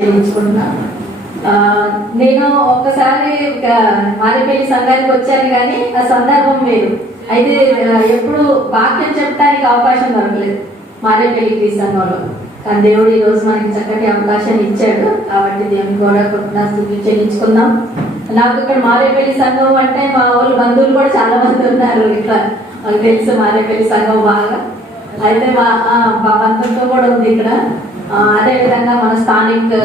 చేయించుకుంటున్నా. నేను ఒక్కసారి మారేపల్లి సంఘానికి వచ్చాను, కానీ ఆ సందర్భం వేరు. అయితే ఎప్పుడు వాక్యం చెప్పడానికి అవకాశం దొరకలేదు మారేపల్లి సంఘంలో. కానీ దేవుడు ఈ రోజు మనకి చక్కటి అవకాశాన్ని ఇచ్చాడు. కాబట్టి దేవుని కూడా స్తుతి చెల్లించుకుందాం. నాకు ఇక్కడ మారేపల్లి సంఘం అంటే మా వాళ్ళు బంధువులు కూడా చాలా మంది ఉన్నారు. ఇట్లా నాకు తెలుసు మారేపల్లి సంఘం బాగా. అయితే మా బంధువులతో కూడా ఉంది ఇక్కడ. అదేవిధంగా మన స్థానిక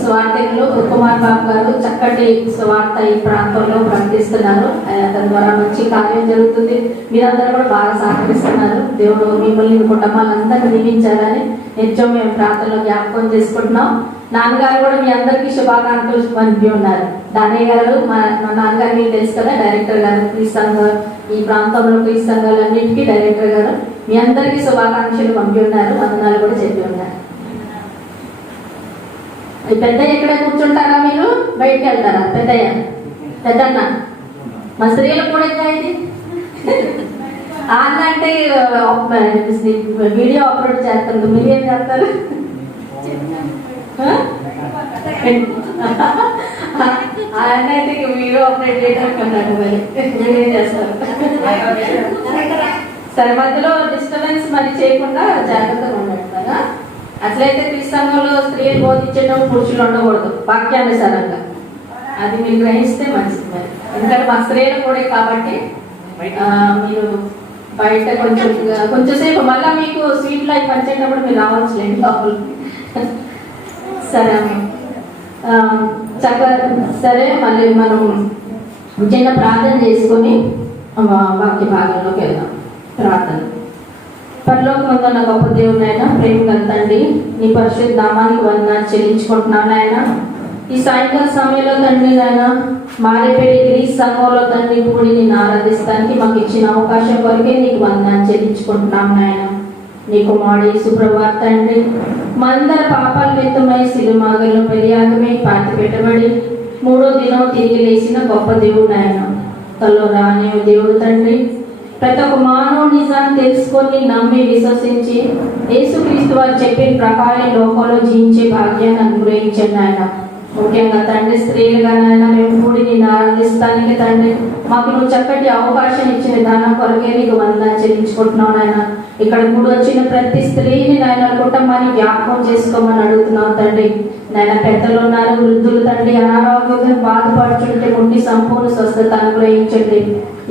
స్వార్థకులు కుమార్ బాబు గారు చక్కటి స్వార్థ ఈ ప్రాంతంలో ప్రకటిస్తున్నారు. దాని ద్వారా మంచి కార్యం జరుగుతుంది. మీరందరూ కూడా బాగా సహకరిస్తున్నారు. దేవుడు మిమ్మల్ని కుటుంబాలందరినీ దీవించాలని నిత్యం మేము ప్రాంతంలో జ్ఞాపకం చేసుకుంటున్నాం. నాన్నగారు కూడా మీ అందరికీ శుభాకాంక్షలు పంపి ఉన్నారు. దానయ్య గారు మా నాన్నగారు మీకు తెలుసు కదా, డైరెక్టర్ గారు క్రీస్తు సంఘం, ఈ ప్రాంతంలో క్రీస్తు సంఘాలన్నింటికీ డైరెక్టర్ గారు మీ అందరికీ శుభాకాంక్షలు పంపి ఉన్నారు. వందనాలు కూడా చెప్పి ఉన్నారు. పెద్దయ్య ఇక్కడే కూర్చుంటారా, మీరు బయటకు వెళ్తారా? పెద్దన్న మా స్త్రీలు కూడా ఇది అన్న అంటే వీడియో అప్లోడ్ చేస్తారు. మీరేం చేస్తారు? ఆయన అయితే వీడియో అప్లోడ్ చేయడానికి అన్నాడు. మరి మీరేం చేస్తారు? సరే, మధ్యలో డిస్టర్బెన్స్ మరి చేయకుండా జాగ్రత్తగా ఉన్నాడు కదా. అట్లయితే క్రీస్తులో స్త్రీలు బోధించడం పురుషులు ఉండకూడదు వాక్యానుసారంగా. అది మీరు గ్రహిస్తే మంచిది. మరి ఎందుకంటే మా స్త్రీలు కూడా కాబట్టి మీరు బయట కొంచెంసేపు మళ్ళీ మీకు స్వీట్లు అవి పంచేటప్పుడు మీరు రావచ్చులేండి లోపల. సరే సరే, మళ్ళీ మనం చిన్న ప్రార్థన చేసుకొని వాక్య భాగంలోకి వెళ్దాం. ప్రార్థన. పరలోకమందున్న గొప్ప దేవుడైనా, ప్రేమ గల తండ్రి, నీ పరిశుద్ధ నామానికి వందనాలు చెల్లించుకుంటున్నాను ఆయన. ఈ సాయంకాల సమయంలో తండ్రి నాయన మారేపల్లి క్రీస్తు సంఘంలో తండ్రి కూడి నిన్ను ఆరాధిస్తానికి మాకు ఇచ్చిన అవకాశం కొరకే నీకు వందనాలు చెల్లించుకుంటున్నాం నాయన. నీ కుమారుడు యేసుప్రభువు తండ్రి మనందరి పాపాల నిమిత్తమై సిలుమాగల్లో బలియాగమై పాతి పెట్టబడి మూడో దినం తిరిగి లేచిన గొప్ప దేవుడు నాయన. తలో రాని దేవుడు తండ్రి, ప్రతి ఒక్క మానవ నిజాన్ని తెలుసుకొని నమ్మి విశ్వసించి యేసుక్రీస్తు వారు చెప్పిన ప్రకారం లోకంలో జీవించే భాగ్యాన్ని అనుగ్రహించండి ఆయన. ముఖ్యంగా తండ్రి స్త్రీలుగా నాయన మేము కూడి నిన్ను ఆరాధిస్తానికి తండ్రి మాకు నువ్వు చక్కటి అవకాశం ఇచ్చిన దానం కొరకే నీకు వందనాలు చెల్లించుకుంటున్నావు నాయన. ఇక్కడ కూడి వచ్చిన ప్రతి స్త్రీని నాయన కుటుంబాన్ని జ్ఞాపకం చేసుకోమని అడుగుతున్నావు తండ్రి. నాయన పెద్దలు ఉన్నారు, వృద్ధులు తండ్రి అనారోగ్యంగా బాధపడుతుంటే ఉండి సంపూర్ణ స్వస్థత అనుగ్రహించండి.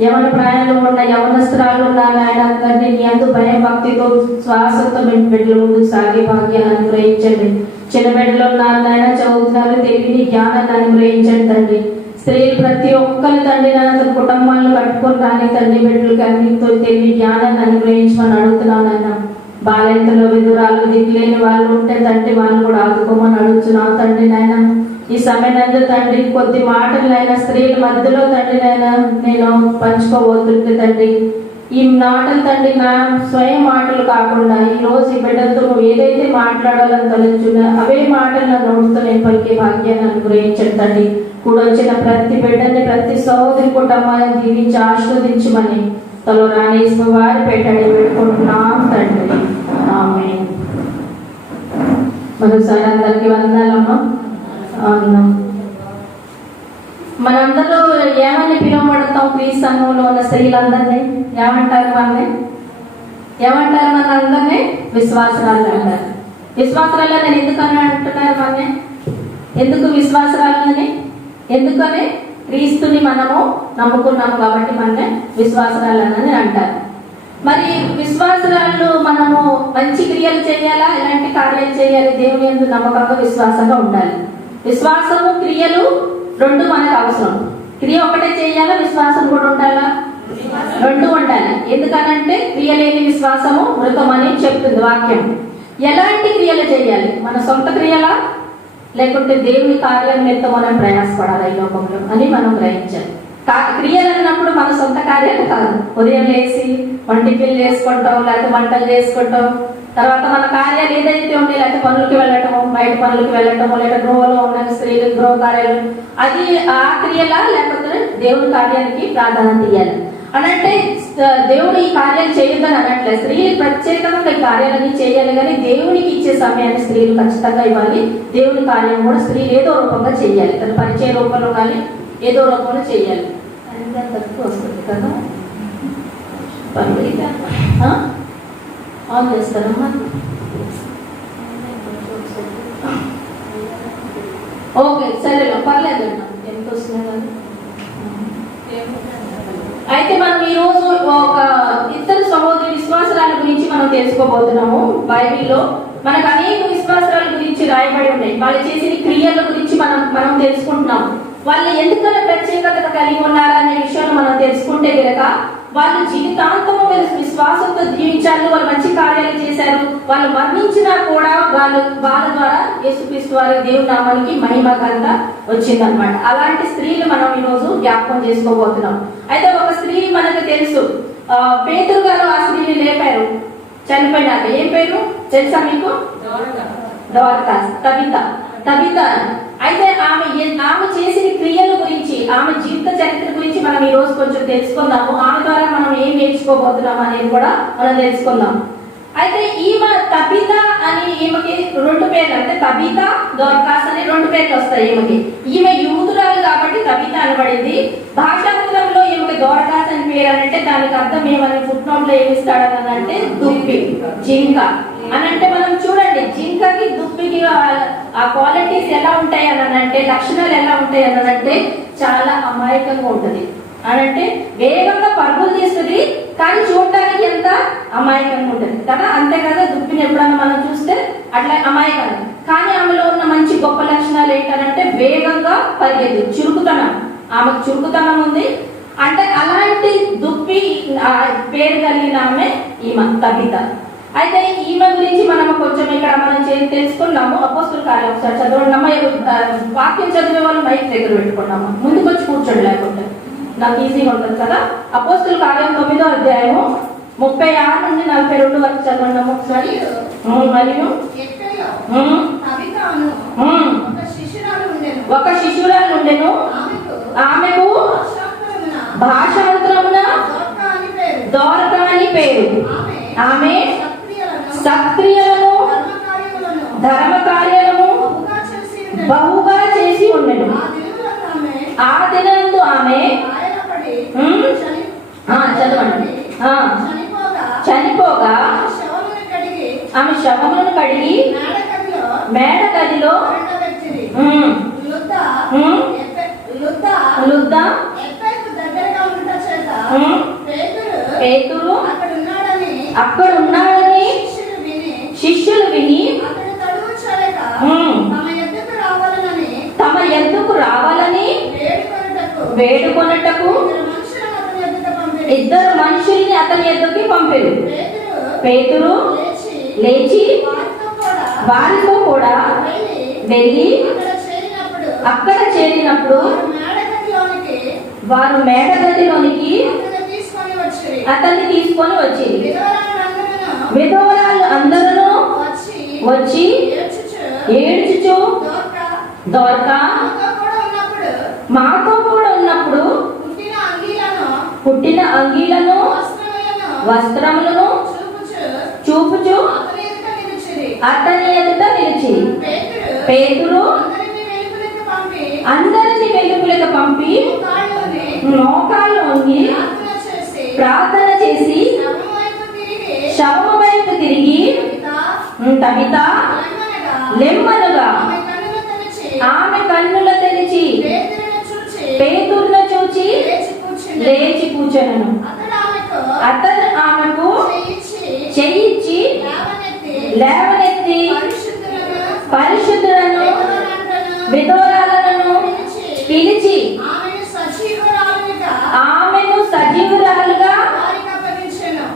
యవన ప్రాయంలో ఉన్న యవనస్త్రాలు ఉన్నారు ఆయన తండ్రి, నీ అందు భయం భక్తితో శ్వాసతో మేము బిడ్డల ముందు సాగే భాగ్యాన్ని అనుగ్రహించండి. చిన్న బిడ్డలు ఉన్నారు నాయన, చదువుతున్నారు, తెలివిని జ్ఞానాన్ని అనుగ్రహించండి తండ్రి. స్త్రీలు ప్రతి ఒక్కరి తండ్రి నాయన కుటుంబాలను కట్టుకొని రాని తండ్రి బిడ్డలకి అన్నితో తెలివి జ్ఞానాన్ని అనుగ్రహించమని అడుగుతున్నాను నాయన. బాలెంతలో విధురాలు దిక్కులేని వాళ్ళు ఉంటే తండ్రి వాళ్ళని కూడా ఆదుకోమని అడుగుతున్నాను తండ్రి నాయన. ఈ సమయం తండ్రి కొద్ది మాటలైనా స్త్రీల మధ్యలో తండ్రి నేను పంచుకోబోతుంటే తండ్రి ఈ మాటలు తండ్రి నా స్వయం మాటలు కాకుండా ఈ రోజు ఈ బిడ్డలతో నువ్వు ఏదైతే మాట్లాడాలని తలుచున్నా అవే మాటలు నా నోటితో నేను పలికే భాగ్యాన్ని అనుగ్రహించండి తండ్రి. కూడా వచ్చిన ప్రతి బిడ్డని ప్రతి సహోదరి కుటుంబాన్ని దీవించి ఆస్వాదించమని తలో రాణేశ్వ వారి పెట్టండి పెట్టుకుంటున్నాం తండ్రి. ఆమేన్. మరోసారి అందరికి వందనాలమ్మా. మనందరూ ఏమని పిలువబడతాం? క్రీస్తు సంఘంలో ఉన్న స్త్రీలందరినీ ఏమంటారు? ఏమంటారు? మన అందరినీ విశ్వాసరాలు అంటారు. విశ్వాసరాలు నేను ఎందుకని అంటున్నారు? మనని ఎందుకు విశ్వాసరాలని? ఎందుకని? క్రీస్తుని మనము నమ్ముకున్నాము కాబట్టి మనని విశ్వాసరాలని అంటారు. మరి విశ్వాసరాలు మనము మంచి క్రియలు చేయాలా, ఎలాంటి కార్యాలు చేయాలి? దేవుని యందు నమ్మకంగా విశ్వాసంగా ఉండాలి. విశ్వాసము క్రియలు రెండు మనకు అవసరం. క్రియ ఒకటే చేయాలా, విశ్వాసం కూడా ఉండాలా? రెండు ఉండాలి. ఎందుకనంటే క్రియ లేని విశ్వాసము మృతమని చెప్తుంది వాక్యం. ఎలాంటి క్రియలు చేయాలి? మన సొంత క్రియలా, లేకుంటే దేవుని కార్యం నిమిత్తం మనం ప్రయాసపడాలి ఈ లోకంలో అని మనం గ్రహించాలి. క్రియలు అన్నప్పుడు మన సొంత కార్యాలు కాదు. ఉదయం లేచి వంటిపిల్లు చేసుకుంటాం, లేకపోతే వంటలు చేసుకుంటాం, తర్వాత మన కార్యాలు ఏదైతే ఉండే, లేకపోతే పనులకి వెళ్ళటము, బయట పనులకి వెళ్ళటము, లేదా గృహలో ఉన్న స్త్రీలు గృహ కార్యాలు, అది ఆ క్రియలా లేకపోతే దేవుని కార్యానికి ప్రాధాన్యత ఇవ్వాలి. అనంటే దేవుడు ఈ కార్యాలు చేయొద్దని అనట్లేదు. స్త్రీలు ప్రత్యేకంగా ఈ కార్యాలన్నీ చేయాలి, కానీ దేవునికి ఇచ్చే సమయాన్ని స్త్రీలు ఖచ్చితంగా ఇవ్వాలి. దేవుని కార్యం కూడా స్త్రీలు ఏదో రూపంగా చేయాలి, తన పరిచయ రూపంలో కానీ ఏదో రూపంలో చేయాలి. తక్కువ వస్తుంది కదా, ఆన్ చేస్తారమ్మా. ఓకే సరే, పర్లేదు, ఎంత వస్తున్నాయి. అయితే మనం ఈ రోజు ఒక ఇద్దరు సహోదరి విశ్వాసరాల గురించి మనం తెలుసుకోబోతున్నాము. బైబిల్లో మనకు అనేక విశ్వాసరాల గురించి రాయబడి ఉన్నాయి. వాళ్ళు చేసిన క్రియల గురించి మనం తెలుసుకుంటున్నాము. వాళ్ళు ఎందుకన్నా ప్రత్యేకత కలిగి ఉన్నారనే విషయాన్ని మనం తెలుసుకుంటే గనక వాళ్ళు జీవితాంతము విశ్వాసంతో జీవించారు, వాళ్ళు మంచి కార్యాలు చేశారు. వాళ్ళు మరణించినా కూడా వాళ్ళ ద్వారా యేసుక్రీస్తు వారి దేవుని నామానికి మహిమ ఘనత వచ్చిందనమాట. అలాంటి స్త్రీలు మనం ఈరోజు జ్ఞాపకం చేసుకోబోతున్నాం. అయితే ఒక స్త్రీ మనకు తెలుసు, పేతురు గారు ఆ స్త్రీని లేపారు చనిపోయినాక. ఏం పేరు తెలుసా మీకు? Dorcas, Tabitha. అయితే ఆమె చేసిన క్రియల గురించి, ఆమె జీవిత చరిత్ర గురించి మనం ఈ రోజు కొంచెం తెలుసుకుందాము. ఆమె ద్వారా మనం ఏం నేర్చుకోబోతున్నాం అనేది కూడా మనం తెలుసుకుందాం. అయితే ఈమె తబిత అని, ఈమెకి 2 పేర్లు, అంటే తబిత, దోర్కాస్ అని 2 పేర్లు వస్తాయి ఈమెకి. ఈమె యూదురాలు కాబట్టి తబిత అనబడింది. భాషాంతరంలో ఈమెకి దోర్కాస్ అని పేరు అని అంటే దానికి అర్థం ఏమని ఫుట్ నోట్ లో ఏమిస్తాడని అంటే దుప్పి, జింక అని. అంటే మనం చూడండి, జింకకి దుప్పికి ఆ క్వాలిటీస్ ఎలా ఉంటాయి అని అంటే, లక్షణాలు ఎలా ఉంటాయి అని అంటే చాలా అమాయకంగా ఉంటుంది అనంటే, వేగంగా పరుగులు తీస్తుంది కానీ చూడటానికి ఎంత అమాయకంగా ఉంటుంది కదా, అంతే కదా. దుప్పిని ఎప్పుడన్నా మనం చూస్తే అట్లా అమాయకంగా, కానీ ఆమెలో ఉన్న మంచి గొప్ప లక్షణాలు ఏంటంటే వేగంగా పరిగెత్తు, చురుకుతనం. ఆమెకు చురుకుతనం ఉంది. అంటే అలాంటి దుప్పి పేరు కలిగిన ఆమె ఈమె తబిత. అయితే ఈమె గురించి మనం కొంచెం ఇక్కడ మనం తెలుసుకున్నాము. అపోస్తుల కార్యం ఒకసారి చదవండి. వాక్యం చదివే వాళ్ళు మైక్ దగ్గర పెట్టుకున్నాము, ముందుకు వచ్చి కూర్చోండి, లేకుంటే నాకు ఈజీగా ఉంటుంది కదా. అపోస్తుల కార్యం 9వ అధ్యాయము 36 నుండి 42 వరకు చదవండి ఒకసారి. మరియు ఒక శిశురాలు ఉండెను, ఆమెకు భాషాంతరమున దోర్కా అని పేరు. ఆమె సత్క్రియలను ధర్మ కార్యాలను బహుగా చేసి ఉండెను. ఆ దినందు ఆమె చదవండి, చనిపోగా ఆమె శవములను కడిగి మేడ గదిలో పేతురు అక్కడ ఉన్నాడని శిష్యులు విని తమ ఎద్దుకు రావాలని వేడుకొనుటకు 2 మనుషుల్ని అతని ఎద్దుకి పంపారు. పేతురు లేచి వారితో కూడా వెళ్ళి అక్కడ చేరినప్పుడు వారు మేడ గదిలోనికి అతన్ని తీసుకొని వచ్చి విధవరాలు అందరూ వచ్చి ఏడ్చుచు, దోర్కా మాతో కూడా ఉన్నప్పుడు పుట్టిన అంగీలను వస్త్రములను చూపుచు అతని ఎదుట నిలిచి, పేతురు అందరిని వెలుపులకు పంపి మోకాళ్ళు వంగి ప్రార్థన చేసి శవము వైపు తిరిగి, తబిత లెమ్మనుగా ఆమె కన్నుల తెరిచి పేతురును చూచి లేచి కూర్చొనెను. అతను ఆమెకు చెయ్యిచ్చి లేవనెత్తి పరిశుద్ధులను విధవరాలను పిలిచి ఆమెను సజీవురాలుగా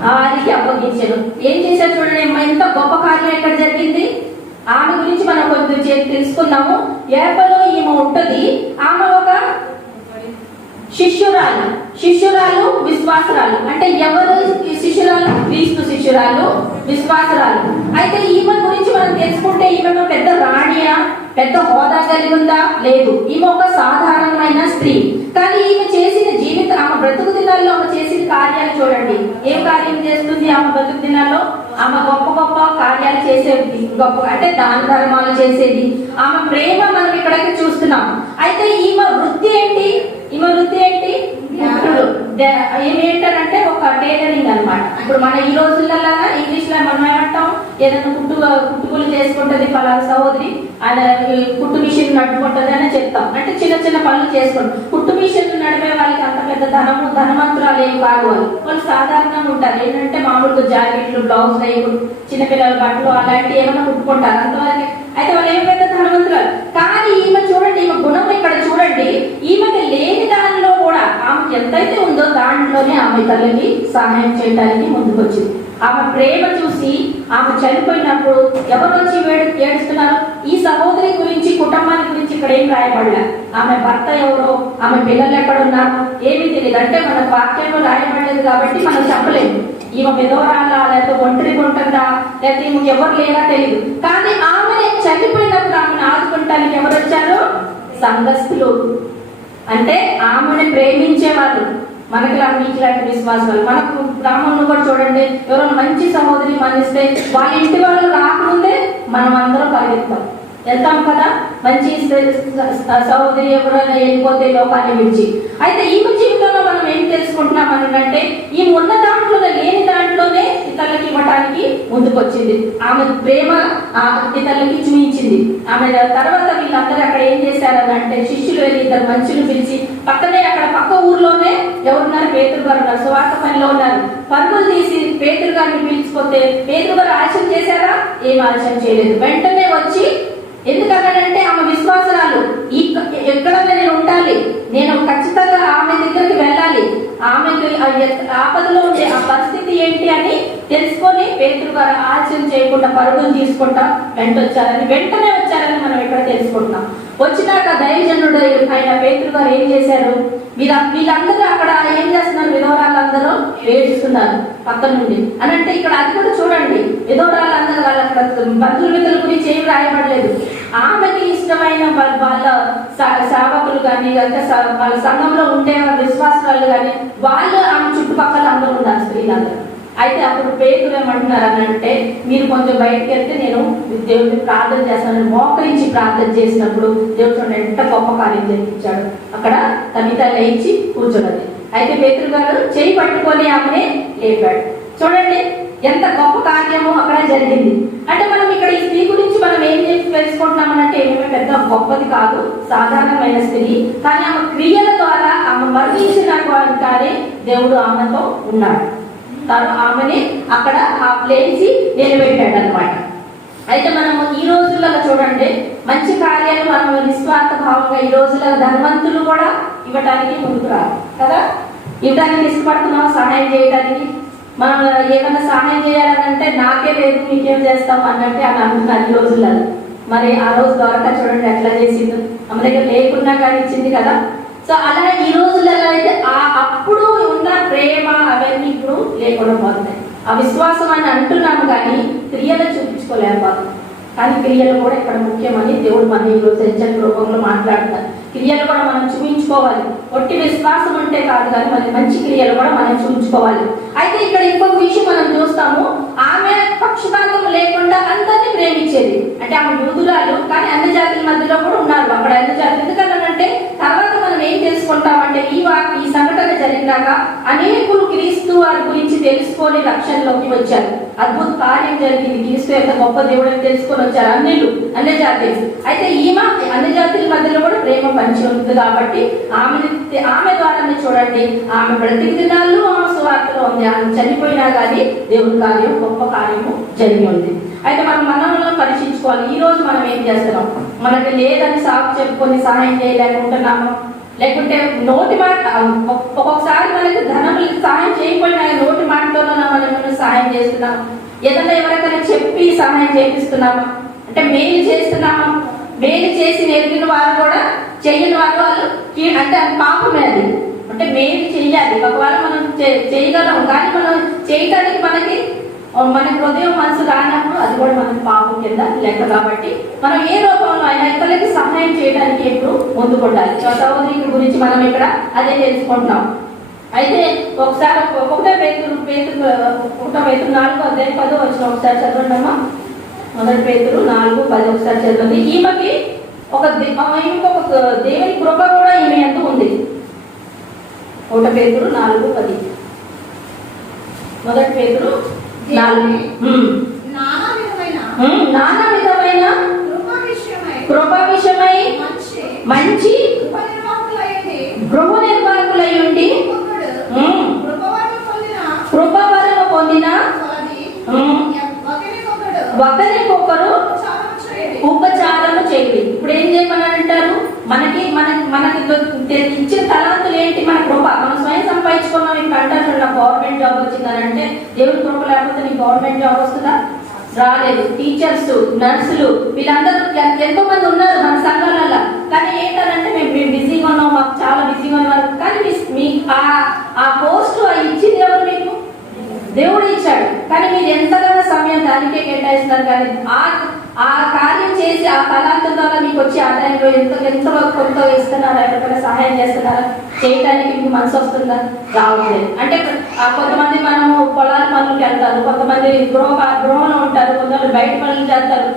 వారికి అప్పగించెను. ఏం చేశారు చూడండి, ఎంత గొప్ప కార్యం ఎక్కడ జరిగింది. ఆమె గురించి మనం కొంచెం తెలుసుకున్నాము. ఏపలో ఈమె ఉంటుంది. ఆమె ఒక శిష్యురాలు విశ్వాసరాలు. అంటే ఎవరు శిష్యురాలు? క్రీస్తు శిష్యురాలు, విశ్వాసరాలు. అయితే ఈమె గురించి మనం తెలుసుకుంటే ఈమె పెద్ద రాణియా పెద్ద హోదా కలిగి ఉందా? లేదు. ఈమె ఒక సాధారణమైన స్త్రీ. కానీ ఈమె చేసిన ఆమె బ్రతుకు దినాల్లో ఆమె చేసిన కార్యాలు చూడండి. ఏం కార్యం చేస్తుంది ఆమె బ్రతుకు దినాల్లో? ఆమె గొప్ప గొప్ప కార్యాలు చేసేది, గొప్ప అంటే దాన ధర్మాలు చేసేది. ఆమె ప్రేమ మనం ఇక్కడికి చూస్తున్నాం. అయితే ఈమె వృత్తి ఏంటి? ఏమేంటారంటే ఒక టైలరింగ్ అనమాట. ఇప్పుడు మన ఈ రోజుల్లో ఇంగ్లీష్ లో మనం ఏమంటాం, ఏదైనా కుట్టుకులు చేసుకుంటది పలానా సహోదరి, ఆయన కుట్టు మిషన్ నడుపుకుంటది అని చెప్తాం. అంటే చిన్న చిన్న పనులు చేసుకుంటాం. కుట్టు మిషన్ నడిపే వాళ్ళకి అంత పెద్ద ధనవంతురాలు ఏం కాదు. వాళ్ళు సాధారణంగా ఉంటారు. ఏంటంటే మామూలుగా జాకెట్లు, బ్లౌజ్, చిన్నపిల్లల బట్టలు అలాంటివి ఏమైనా కుట్టుకుంటారు అంతవరకు. అయితే వాళ్ళు ఏమి పెద్ద ధనవంతురాలు. కానీ ఈమె చూడండి, ఈమె గుణం ఇక్కడ చూడండి. ఈమెకి లేని దానిలో కూడా ఆమెకి ఎంతైతే ఉందో దాంట్లోనే ఆమె తల్లికి సహాయం చేయడానికి ముందుకొచ్చింది. ఆమె ప్రేమ చూసి ఆమె చనిపోయినప్పుడు ఎవరు వచ్చి ఏడుస్తున్నారు? ఈ సహోదరి గురించి, కుటుంబాన్ని గురించి ఇక్కడ ఏం రాయబడలే. ఆమె భర్త ఎవరో, ఆమె పిల్లలు ఎక్కడున్నారు ఏమీ తెలియదు. అంటే మన వాక్యంలో రాయబడలేదు కాబట్టి మనం చెప్పలేము. ఈమె విధవరాలా, లేకపోతే ఒంటరిగా ఉంటుందా, లేకపోతే ఈమె ఎవరు లేరా తెలియదు. కానీ ఆమె చనిపోయినప్పుడు ఆమెను ఆదుకుంటానికి ఎవరు వచ్చారు? సంఘస్థులు. అంటే ఆమెను ప్రేమించే వాళ్ళు. మనకి మీకు లాంటి విశ్వాసాలు. మనకు గ్రామంలో కూడా చూడండి, ఎవరైనా మంచి సహోదరి మనిస్తే వాళ్ళ ఇంటి వాళ్ళు రాకముందే మనం అందరం పరిగెత్తాం, వెళ్తాం కదా. మంచి సహోదరి ఎవరైనా వెళ్ళిపోతే లోకాన్ని విడిచి. అయితే ఈమె జీవితంలో మనం ఏం తెలుసుకుంటున్నాం అంటే, ఈమె ఉన్న దాంట్లోనే లేని దాంట్లోనే ఇతరులకి ఇవ్వటానికి ముందుకొచ్చింది. ఆమె ప్రేమ ఇతరులకి చూపించింది. ఆమె తర్వాత వీళ్ళందరూ అక్కడ ఏం చేశారనంటే, శిష్యులు వెళ్ళి ఇద్దరు మనుషులు పిలిచి, పక్కనే అక్కడ పక్క ఊర్లోనే ఎవరున్నారు? పేతురు గారు ఉన్నారు, సువార్త పనిలో ఉన్నారు. పరుగులు తీసి పేతురు గారిని పిలిచిపోతే పేతురు గారు ఆలస్యం చేశారా? ఏం ఆలస్యం చేయలేదు. వెంటనే వచ్చి, ఎందుకన్నాడంటే ఆమె విశ్వాసరాలు. ఎక్కడైనా నేను ఉండాలి, నేను ఖచ్చితంగా ఆమె దగ్గరికి వెళ్ళాలి, ఆమెకు ఆపదలో ఉండే ఆ పరిస్థితి ఏంటి అని తెలుసుకొని పేతురు గారు ఆలస్యం చేయకుండా పరుగులు తీసుకుంటా వెంటనే వచ్చారని మనం ఇక్కడ తెలుసుకుంటున్నాం. వచ్చినాక దైవజనుడు ఆయన పేతురు గారు ఏం చేశారు? వీళ్ళందరూ అక్కడ ఏం చేస్తున్నారు? విధవరాలందరూ ఏడుస్తున్నారు పక్క నుండి అని. అంటే ఇక్కడ అది కూడా చూడండి, విధవరాలందరూ వాళ్ళ బంధుమిత్రుల గురించి ఏం రాయబడలేదు. ఆమెకి ఇష్టమైన వాళ్ళ సేవకులు కానీ, వాళ్ళ సంఘంలో ఉండే విశ్వాసాలు కానీ, వాళ్ళు ఆమె చుట్టుపక్కల అందరూ ఉన్నారు, స్త్రీలందరూ. అయితే అప్పుడు పేతురు ఏమంటున్నారు అని అంటే, మీరు కొంచెం బయటకు వెళ్తే నేను దేవుడిని ప్రార్థన చేస్తాను. మోకరించి ప్రార్థన చేసినప్పుడు దేవుడు చూడండి ఎంత గొప్ప కార్యం జరిపించాడు. అక్కడ తమిత లేచి కూర్చోన్నది. అయితే పేతురు గారు చేయి పట్టుకొని ఆమెనే లేపాడు. చూడండి ఎంత గొప్ప కార్యము అక్కడ జరిగింది. అంటే మనం ఇక్కడ ఈ స్త్రీ గురించి మనం ఏం తెలుసుకుంటున్నామనంటే, ఏమేమి పెద్ద గొప్పది కాదు, సాధారణమైన స్త్రీ. కానీ ఆమె క్రియల ద్వారా ఆమె మరణించిన కానీ దేవుడు ఆమెతో ఉన్నాడు. తను ఆమెని అక్కడ ఆ ప్లేసి నిలబెట్టాడు అనమాట. అయితే మనము ఈ రోజులలో చూడండి, మంచి కార్యాలు మనం నిస్వార్థ భావంగా ఈ రోజులలో ధనవంతులు కూడా ఇవ్వటానికి ముందుకు రాదు కదా. ఇవ్వడానికి ఇష్టపడుతున్నాం, సహాయం చేయడానికి. మనం ఏమైనా సహాయం చేయాలంటే నాకే లేదు మీకేం చేస్తాం అన్నట్టే అని అంటున్నారు ఈ రోజులలో. మరి ఆ రోజు ద్వారా చూడండి ఎట్లా చేసింది, ఆమె దగ్గర లేకున్నా కానీ ఇచ్చింది కదా. సో అలా ఈ రోజులలో అయితే అప్పుడు ఉన్న ప్రేమ అవన్నీ ఇప్పుడు లేకుండా పోతున్నాయి. ఆ విశ్వాసం అని అంటున్నాము కానీ క్రియలు చూపించుకోలేకపోతున్నాం. కానీ క్రియలు కూడా ఇక్కడ ముఖ్యమని దేవుడు మన ఈరోజు హెచ్చరిక రూపంలో మాట్లాడుతారు. క్రియలు కూడా మనం చూపించుకోవాలి. ఒట్టి విశ్వాసం ఉంటే కాదు, కానీ మరి మంచి క్రియలు కూడా మనం చూపించుకోవాలి. అయితే ఇక్కడ ఇంకొక విషయం మనం చూస్తాము, ఆమె పక్షపాతం లేకుండా అందరినీ ప్రేమించేది. అంటే ఆమె యూదురాలు, కానీ అన్ని జాతుల మధ్యలో కూడా ఉన్నారు అక్కడ అన్ని జాతులు. ఎందుకనంటే తర్వాత మనం ఏం తెలుసుకుంటామంటే, ఈ సంఘటన జరిగినాక అనేకులు క్రీస్తు వారి గురించి తెలుసుకొని రక్షణలోకి వచ్చారు. అద్భుత కార్యం జరిగింది. క్రీస్తు యొక్క గొప్ప దేవుడిని తెలుసుకొని వచ్చారు అన్ని జాతీయులు. అయితే ఈమె అన్ని జాతుల మధ్యలో కూడా ప్రేమ పంచి ఉంది కాబట్టి ఆమె ద్వారానే చూడండి, ఆమె ప్రతి దినాల్లో ఆమె సువార్తలో ఉంది. ఆమె చనిపోయినా కానీ దేవుడి కార్యం, గొప్ప కార్యము జరిగి ఉంది. అయితే మనలో పరీక్షించుకోవాలి. ఈ రోజు మనం ఏం చేస్తున్నాం? మనకి లేదని సాకు చెప్పుకొని సహాయం చేయలేకుంటున్నాము. లేకుంటే నోటి మాట, ఒక్కొక్కసారి మనకి ధనం సహాయం చేయకపోయినా నోటి మాటతోనో మనం సహాయం చేస్తున్నాము. ఏదైనా ఎవరికైనా చెప్పి సహాయం చేపిస్తున్నామా? అంటే మేలు చేస్తున్నామా? మేలు చేసి నేర్పిన వారు కూడా చెయ్యని వాళ్ళు అంటే పాపమే అది. అంటే మేలు చెయ్యాలి. ఒకవేళ మనం చేయగలం, కానీ మనం చేయడానికి మనకి మన హృదయం మనసు రానప్పుడు అది కూడా మనకు పాపం కింద లెక్క. కాబట్టి మనం ఏ రూపంలో అయినా ఇతరులకి సహాయం చేయడానికి ఎప్పుడు ముందుకుండాలి. సహోదరి గురించి మనం ఇక్కడ అదే తెలుసుకుంటున్నాం. అయితే ఒకసారి ఒకటో పేతురు 4:10 ఒకసారి చదవండి అమ్మా. 1 పేతురు 4:10 ఒకసారి చదవండి. ఈమెకి ఒక దేవుని కృప కూడా ఈమె ఎంత ఉంది. 1 పేతురు 4:10. 1 పేతురు 4. నానా విధమైన కృప విషయమై మంచి గృహ నిర్వాహకులై ఉండి కృపవరము పొందిన ఒకరికొకరు ఉపచారము చేయండి. ఇప్పుడు ఏం చేయమని అంటారు? మనకి ఇచ్చిన తలాంతులు ఏంటి? మన కృప. మనం స్వయం సంపాదించుకున్నాం. ఇప్పుడు అంటారు నాకు గవర్నమెంట్ జాబ్ వచ్చిందని. అంటే దేవుడి కృప లేకపోతే నీకు గవర్నమెంట్ జాబ్ వస్తుందా? రాలేదు. టీచర్స్, నర్సులు వీళ్ళందరూ ఎంతో మంది ఉన్నారు మన సంఘాలలో. కానీ ఏంటంటే మేము బిజీగా ఉన్నాం, మాకు చాలా బిజీగా ఉన్నారు. కానీ మీ ఆ పోస్ట్ ఇచ్చింది ఎవరు? మీకు దేవుడు ఇచ్చాడు. కానీ మీరు ఎంతగానో సమయం దానికే కేటాయిస్తున్నారు. కానీ ఆ కార్యం చేసి ఆ తలాంతం ద్వారా మీకు వచ్చే ఆదాయంలో ఎంత కొంత ఇస్తున్నారా? ఎవరికైనా సహాయం చేస్తున్నారా? చేయడానికి మీకు మనసు వస్తుందా? రావట్లేదు. అంటే కొంతమంది మనము పొలాల పనులకు వెళ్తారు, కొంతమంది గృహంలో ఉంటారు, కొంతమంది బయట పనులు చేస్తారు,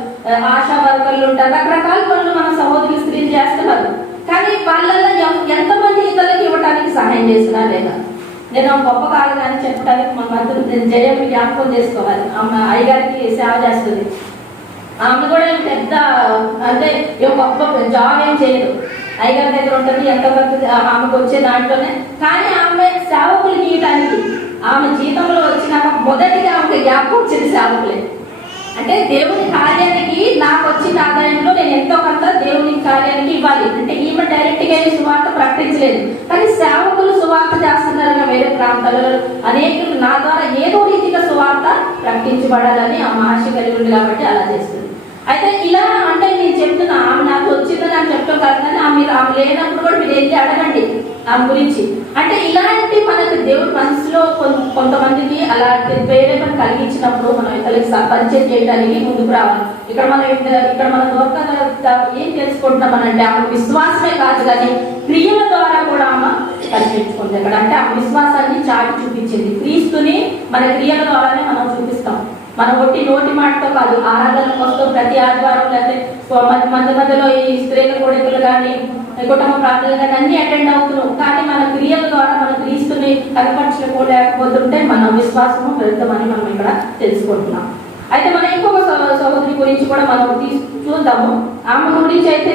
ఆశా వర్కర్లు ఉంటారు, రకరకాల పనులు మన సహోదరులు స్త్రీలు చేస్తున్నారు. కానీ వాళ్ళలో ఎంతమంది ఇతరులకు ఇవ్వడానికి సహాయం చేస్తున్నారు లేదా? నేను గొప్ప కాదని చెప్పడానికి మన మధ్య జయం జ్ఞాపకం చేసుకోవాలి. ఆమె అయ్యగారికి సేవ చేస్తుంది. ఆమె కూడా పెద్ద అంటే గొప్ప జాబ్ ఏం చేయదు. అయ్యగారి దగ్గర ఉంటుంది, ఎంత వరకు ఆమెకు వచ్చే దాంట్లోనే. కానీ ఆమె సేవకులు గీయటానికి ఆమె జీతంలో వచ్చినాక మొదటిగా ఆమెకు జ్ఞాపకం వచ్చింది సేవకులే. అంటే దేవుని కార్యానికి నాకు వచ్చిన ఆదాయంలో నేను ఎంతో కొంత దేవుని కార్యానికి ఇవ్వాలి. అంటే ఈమె డైరెక్ట్ గా సువార్త ప్రకటించలేదు, కానీ సేవకులు సువార్త చేస్తున్నారు వేరే ప్రాంతాలలో. అనేకులు నా ద్వారా ఏదో రీతిగా సువార్త ప్రకటించబడాలని ఆ ఆశ కలిగి ఉంది కాబట్టి అలా చేస్తుంది. అయితే ఇలా అంటే నేను చెప్తున్నా, ఆమె నాకు వచ్చిందని నాకు చెప్తాం కాదు. కానీ ఆమె లేనప్పుడు కూడా మీరు వెళ్ళి అడగండి ఆమె గురించి. అంటే ఇలాంటి మనకు దేవుడి మనసులో కొంతమందికి అలాంటి ప్రేరేపణ కలిగించినప్పుడు మనం ఇతరులకి పరిచయం చేయడానికి ముందుకు రావాలి. ఇక్కడ మనం దొరక ఏం తెలుసుకుంటున్నామనంటే ఆమె విశ్వాసమే కాదు కానీ క్రియల ద్వారా కూడా ఆమె కల్పించుకుంది. ఇక్కడ అంటే ఆమె విశ్వాసాన్ని చాటి చూపించింది. క్రీస్తుని మన క్రియల ద్వారానే మనం చూపిస్తాం. మనం ఒట్టి నోటి మాటతో కాదు. ఆరాధనకు వస్తాం ప్రతి ఆదివారం, లేకపోతే మధ్యలో ఈ స్త్రీల కొడుకులు కానీ కుటుంబ ప్రార్థనలు కానీ అన్ని అటెండ్ అవుతున్నాం. కానీ మన క్రియల ద్వారా మన క్రీస్తుని కనపరచలేకపోతుంటే మన విశ్వాసము వెళ్తామని మనం ఇక్కడ తెలుసుకుంటున్నాం. అయితే మనం ఇంకొక సహోదరి గురించి కూడా మనం చూద్దాము. ఆమె గురించి అయితే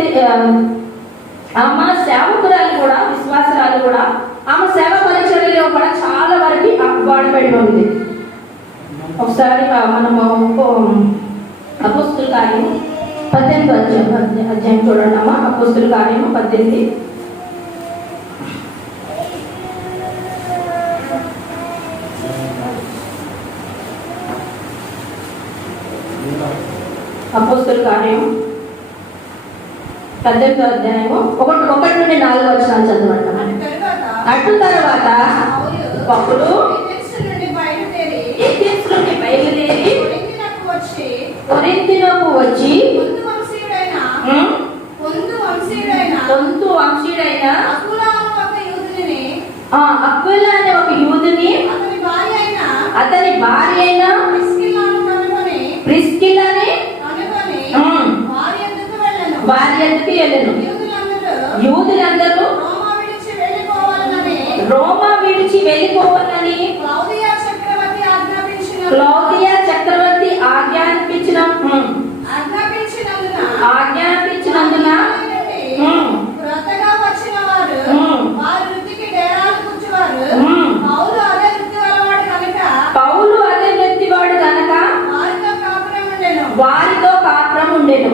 ఆమె సేవకురాలు కూడా, విశ్వాసరాలు కూడా, ఆమె సేవ పరిచర్యలో కూడా చాలా వరకు వాడబడి ఉంది. ఒకసారి మనము అపోస్తుల కార్యము 18 అధ్యాయం చూడండి అమ్మా. అపోస్తుల కార్యము 18. అపోస్తుల కార్యము 18 అధ్యాయము 1 నుండి 4 వచనాలు చదవండి. అటు తర్వాత పౌలు బయలుదేరి కొరింథీయునకు వచ్చి పొంతు వంశీయుడైన అక్విలా అనే ఒక యూదుని అతని భార్య అయిన ప్రిస్కిల్లాని వారి ఎద్దుకు వెళ్ళను. యూదులందరూ రోమా విడిచి వెళ్ళిపోవాలని క్లౌదియా చక్రవర్తి ఆజ్ఞాపించినందున పౌలు అదే వృత్తివాడు కనుక వారితో కాపురం ఉండెను.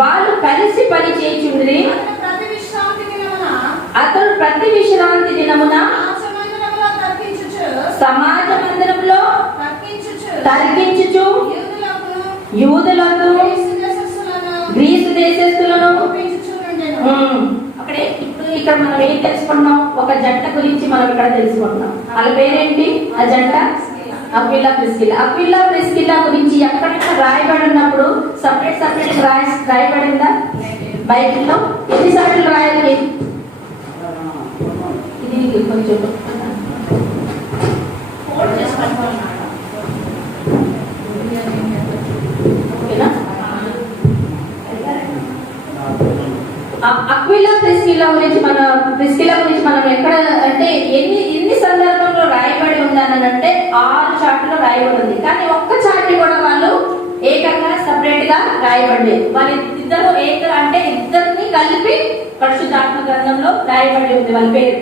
వాళ్ళు కలిసి పని చేయుచుండిరి. అతడు ప్రతి విశ్రాంతి దినమున సమాజ మందిరంలో తర్కించుచు యూదులను గ్రీసు దేశస్థులను అక్కడే. ఇప్పుడు ఇక్కడ మనం ఏం తెలుసుకుంటున్నాం? ఒక జంట గురించి మనం ఇక్కడ తెలుసుకుంటున్నాం. వాళ్ళ పేరేంటి? ఆ జంట అక్విలా ప్రిస్కిల్లా గురించి ఎక్కడైనా రాయబడి ఉన్నప్పుడు సపరేట్ రాయబడిందా బైబిల్లో? ఎన్నిసార్లు రాయాలి? ఇది కొంచెం అక్విలా ప్రిస్కిల్లా గురించి మనం ఎక్కడ అంటే ఎన్ని సందర్భంలో రాయబడి ఉందనంటే 6 చార్టులో రాయబడి ఉంది. కానీ ఒక్క చార్ట్ కూడా వాళ్ళు ఏకంగా సపరేట్ గా రాయబడలేదు. వాళ్ళిద్దరు అంటే ఇద్దరిని కలిపి పరిశుద్ధాత్మ గ్రంథంలో రాయబడి ఉంది వాళ్ళ పేరు.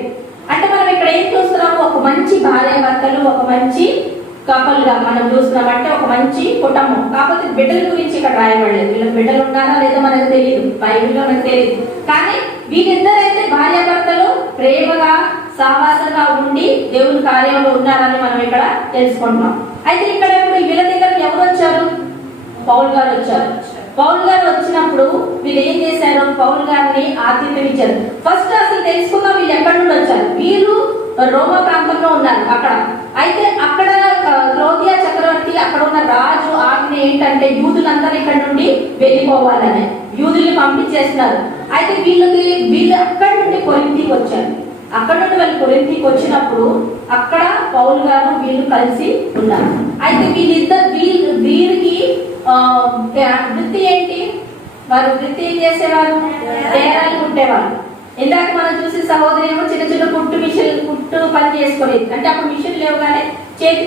అంటే మనం ఇక్కడ ఏం చూస్తున్నాము? ఒక మంచి భార్యాభర్తలు, ఒక మంచి కపుల్ గా మనం చూస్తున్నామంటే ఒక మంచి కుటుంబం. కాకపోతే బిడ్డల గురించి ఇక్కడ రాయబడలేదు. వీళ్ళకి బిడ్డలు ఉన్నారా లేదో మనకు తెలియదు, బైబిల్లో మనకు తెలియదు. కానీ వీళ్ళిద్దరైతే భార్యాభర్తలు ప్రేమగా సహవాసంగా ఉండి దేవుని కార్యంలో ఉన్నారని మనం ఇక్కడ తెలుసుకుంటున్నాం. అయితే ఇక్కడ వీళ్ళ దగ్గరికి ఎవరు వచ్చారు? పౌలు గారు వచ్చారు. పౌలు గారు వచ్చినప్పుడు వీళ్ళు ఏం చేశారు? పౌలు గారిని ఆతిథ్యం ఇచ్చారు. ఫస్ట్ అసలు తెలుసుకుందాం వీళ్ళు ఎక్కడి నుండి వచ్చారు. వీళ్ళు రోమా ప్రాంతంలో ఉన్నారు అక్కడ. అయితే అక్కడ క్లౌదియా చక్రవర్తి అక్కడ ఉన్న రాజు ఆజ్ఞ ఏంటంటే యూదులందరూ ఇక్కడ నుండి వెళ్ళిపోవాలని యూదుల్ని పంపించేస్తున్నారు. అయితే వీళ్ళు అక్కడి నుండి కొరింథీకి వచ్చారు. అక్కడ నుండి వాళ్ళు కొరింథీకి వచ్చినప్పుడు అక్కడ పౌలు గారు వీళ్ళు కలిసి ఉన్నారు. అయితే వీరికి వృత్తి ఏంటి? వారు వృత్తి ఏం చేసేవారు? డేరాలు కుట్టేవారు. ఇందాక మనం చూసి సహోదరి ఏమో చిన్న చిన్న కుట్టు పని చేసుకునేది. అంటే అప్పుడు మిషన్ లేవు కానీ చేతి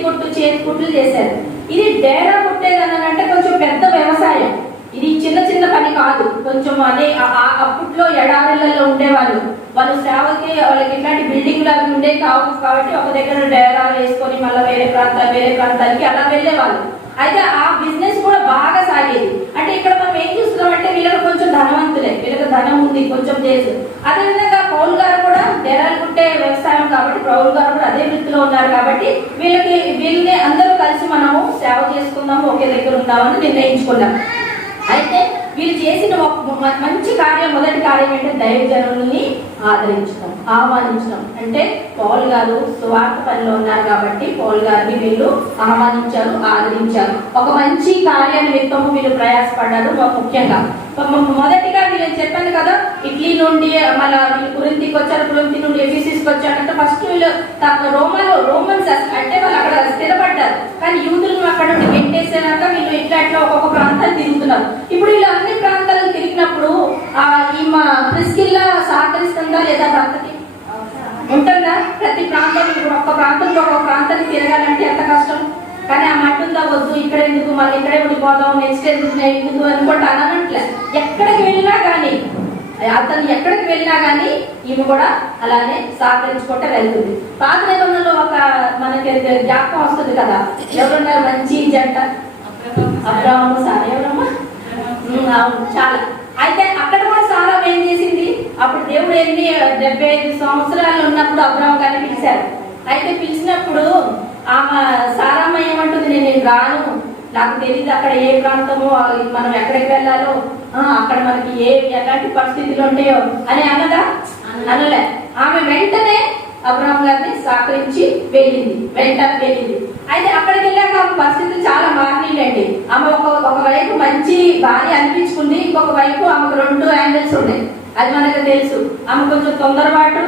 కుట్లు చేశారు. ఇది డేరా కుట్టేదనంటే కొంచెం పెద్ద వ్యవసాయం. ఇది చిన్న చిన్న పని కాదు. కొంచెం అదే అప్పట్లో ఎడారులలో ఉండేవాళ్ళు. వాళ్ళు సేవకి వాళ్ళకి ఇట్లాంటి బిల్డింగ్లు అవి ఉండే కావు కాబట్టి ఒక దగ్గర డేరా వేసుకొని మళ్ళీ వేరే ప్రాంతానికి అలా వెళ్ళేవాళ్ళు. అయితే ఆ బిజినెస్ కూడా బాగా సాగేది. అంటే ఇక్కడ మనం ఏం చూస్తున్నాం అంటే వీళ్ళకి కొంచెం ధనవంతులే, వీళ్ళకి ధనం ఉంది కొంచెం చేసి. అదేవిధంగా పౌలు గారు కూడా డేరాలు కుట్టే వ్యవసాయం కాబట్టి పౌలు గారు కూడా అదే వృత్తిలో ఉన్నారు కాబట్టి వీళ్ళని అందరూ కలిసి మనము సేవ చేసుకుందాము, ఒకే దగ్గర ఉందామని నిర్ణయించుకున్నాం. అయితే వీళ్ళు చేసిన మంచి కార్యం, మొదటి కార్యం ఏంటంటే దైవజనుల్ని ఆహ్వానించడం. అంటే పౌలు గారు సువార్త పనిలో ఉన్నారు కాబట్టి పౌలు గారిని వీళ్ళు ఆహ్వానించారు, ఆదరించారు. ఒక మంచి కార్యాన్ని నిమిత్తము వీళ్ళు ప్రయాసపడ్డారు. ముఖ్యంగా మొదటిగా వీళ్ళు చెప్పాను కదా, ఇటలీ నుండి మళ్ళీ వీళ్ళు కొరింథీకి వచ్చారు, కొరింథీ నుండి ఎఫెసీస్కి వచ్చారంటే ఫస్ట్ వీళ్ళు రోమన్స్ అంటే వాళ్ళు అక్కడ స్థిరపడ్డారు. కానీ యూదులను అక్కడ నుండి గెంటేసాక వీళ్ళు ఇట్లా ఒక్కొక్క ప్రాంతాన్ని తిరుగుతున్నారు. ఇప్పుడు వీళ్ళు అన్ని ప్రాంతాలను తిరిగినప్పుడు ఈమె ప్రిస్కిల్లా సహకరిస్తుందా లేదా భర్తకి? ఉంటుందా? ప్రతి ప్రాంతం ఇప్పుడు ఒక్క ప్రాంతంలో ఒక ప్రాంతాన్ని తిరగాలంటే ఎంత కష్టం. కానీ ఆ మట్టుందా వద్దు, ఇక్కడ ఎందుకు, మళ్ళీ ఇక్కడే ఉండిపోదాం, నెక్స్ట్ ఎందుకు అనుకుంటా అనట్లే. ఎక్కడికి వెళ్ళినా కానీ ఈమె కూడా అలానే సహకరించుకుంటే వెళ్తుంది. పాత నిబంధనలో ఒక మనకి జ్ఞాపకం వస్తుంది కదా, ఎవరున్నారు మంచి జంట? అబ్రాహాము సారా. ఎవరమ్మా? అవును, చాలా. అయితే అక్కడ కూడా సారా ఏం చేసింది? అప్పుడు దేవుడు 75 సంవత్సరాలు ఉన్నప్పుడు అబ్రాహాము గారిని పిలిచారు. అయితే పిలిచినప్పుడు ఆమె సారామ్మ ఏమంటుంది? నేను రాను, నాకు తెలియదు అక్కడ ఏ ప్రాంతమో, మనం ఎక్కడికి వెళ్ళాలో, అక్కడ మనకి ఎలాంటి పరిస్థితులు ఉంటాయో అని అనలే. ఆమె వెంటనే అబ్రాహాం గారిని సహకరించి వెళ్ళింది. అయితే అక్కడికి వెళ్ళాక ఆమె పరిస్థితులు చాలా మారినాయండి. ఆమె ఒకవైపు మంచి భార్య అనిపించుకుంది, ఇంకొక వైపు ఆమెకు 2 యాంగిల్స్ ఉన్నాయి. అది మనకు తెలుసు. ఆమె కొంచెం తొందరపాటు,